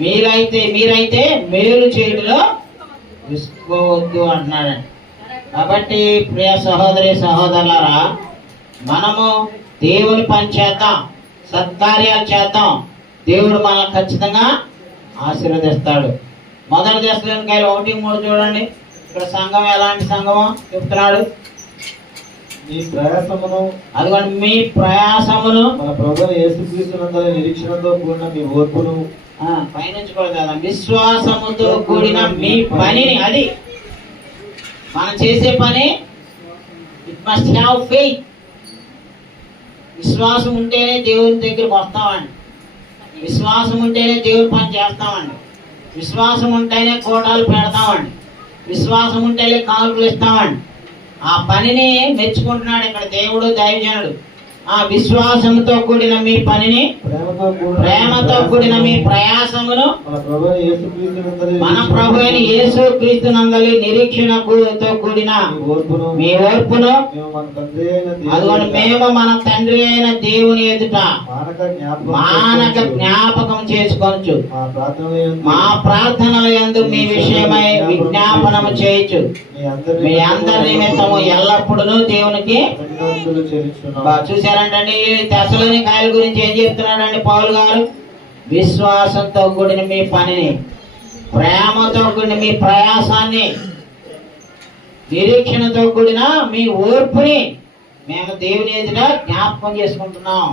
మీరైతే మేలు చేయడంలో విసుకోవద్దు అంటున్నాడండి. కాబట్టి ప్రియ సహోదరి సహోదరులారా, మనము దేవుని పని చేద్దాం, సత్కార్యాలు చేద్దాం. దేవుడు మనల్ని ఖచ్చితంగా ఆశీర్వదిస్తాడు. 1 దశలోనికాయలు 1:3 చూడండి. ఇక్కడ సంఘం ఎలాంటి సంఘమో చెప్తున్నాడు. మీ ప్రయాసమును, అదిగోండి, మీ ప్రయాసమును మన ప్రభువైన యేసుక్రీస్తునందలి నిరీక్షణతో కూడిన మీ ఓర్పును, పైనుంచి కూడా కదా, విశ్వాసముతో కూడిన మీ పనిని. అది మనం చేసే పని ఇట్ మస్ట్ హ్యావ్ ఫెయిత్. విశ్వాసం ఉంటేనే దేవుని దగ్గరికి వస్తామండి. విశ్వాసం ఉంటేనే దేవుని పని చేస్తామండి. విశ్వాసం ఉంటేనే కోటాలు పెడతామండి. విశ్వాసం ఉంటేనే కానుకలు ఇస్తామండి. ఆ పనిని మెచ్చుకుంటున్నాడు ఇక్కడ దేవుడు, దైవజనుడు. ఆ విశ్వాసంతో కూడిన మీ పనిని, ప్రేమతో కూడిన మీ ప్రయాసమును మన ప్రభువైన యేసుక్రీస్తునందలి నిరీక్షణతో కూడిన మీ ఓర్పును అదిగోండి మేము మన తండ్రి అయిన దేవుని ఎదుట మానక జ్ఞాపకం చేసుకోవచ్చు. మా ప్రార్థనల యందు మీ విషయమై విజ్ఞాపనము చేయొచ్చు. మీ అందరి నిమిత్తము ఎల్లప్పుడూ దేవునికి చూశారంటండి. తెస్సలోనికైల గురించి ఏం చెప్తున్నాడండి పౌలు గారు? విశ్వాసంతో కూడిన మీ పనిని, ప్రేమతో కూడిన మీ ప్రయాసాన్ని, నిరీక్షణతో కూడిన మీ ఓర్పుని మేము దేవుని ఎదుట జ్ఞాపకం చేసుకుంటున్నాం.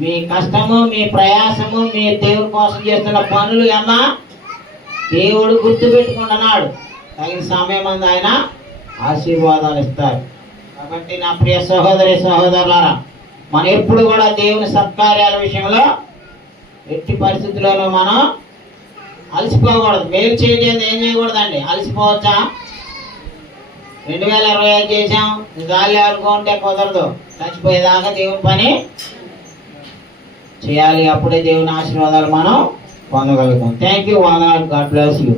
మీ కష్టము, మీ ప్రయాసము, మీ దేవుని కోసం చేస్తున్న పనులు అన్నా దేవుడు గుర్తు పెట్టుకుంటున్నాడు. తగిన సమయం అందు ఆయన ఆశీర్వాదాలు ఇస్తారు. కాబట్టి నా ప్రియ సహోదరి సహోదరులారా, మనం ఎప్పుడు కూడా దేవుని సత్కార్యాల విషయంలో ఎట్టి పరిస్థితుల్లోనూ మనం అలసిపోకూడదు. మేలు చేయడం ఏం చేయకూడదండి. అలసిపోవచ్చా? 2025 చేసాం, గాలి అనుకుంటే కుదరదు. చచ్చిపోయేదాకా దేవుని పని చేయాలి. అప్పుడే దేవుని ఆశీర్వాదాలు మనం పొందగలుగుతాం. Thank you. వందనాలు. God bless you.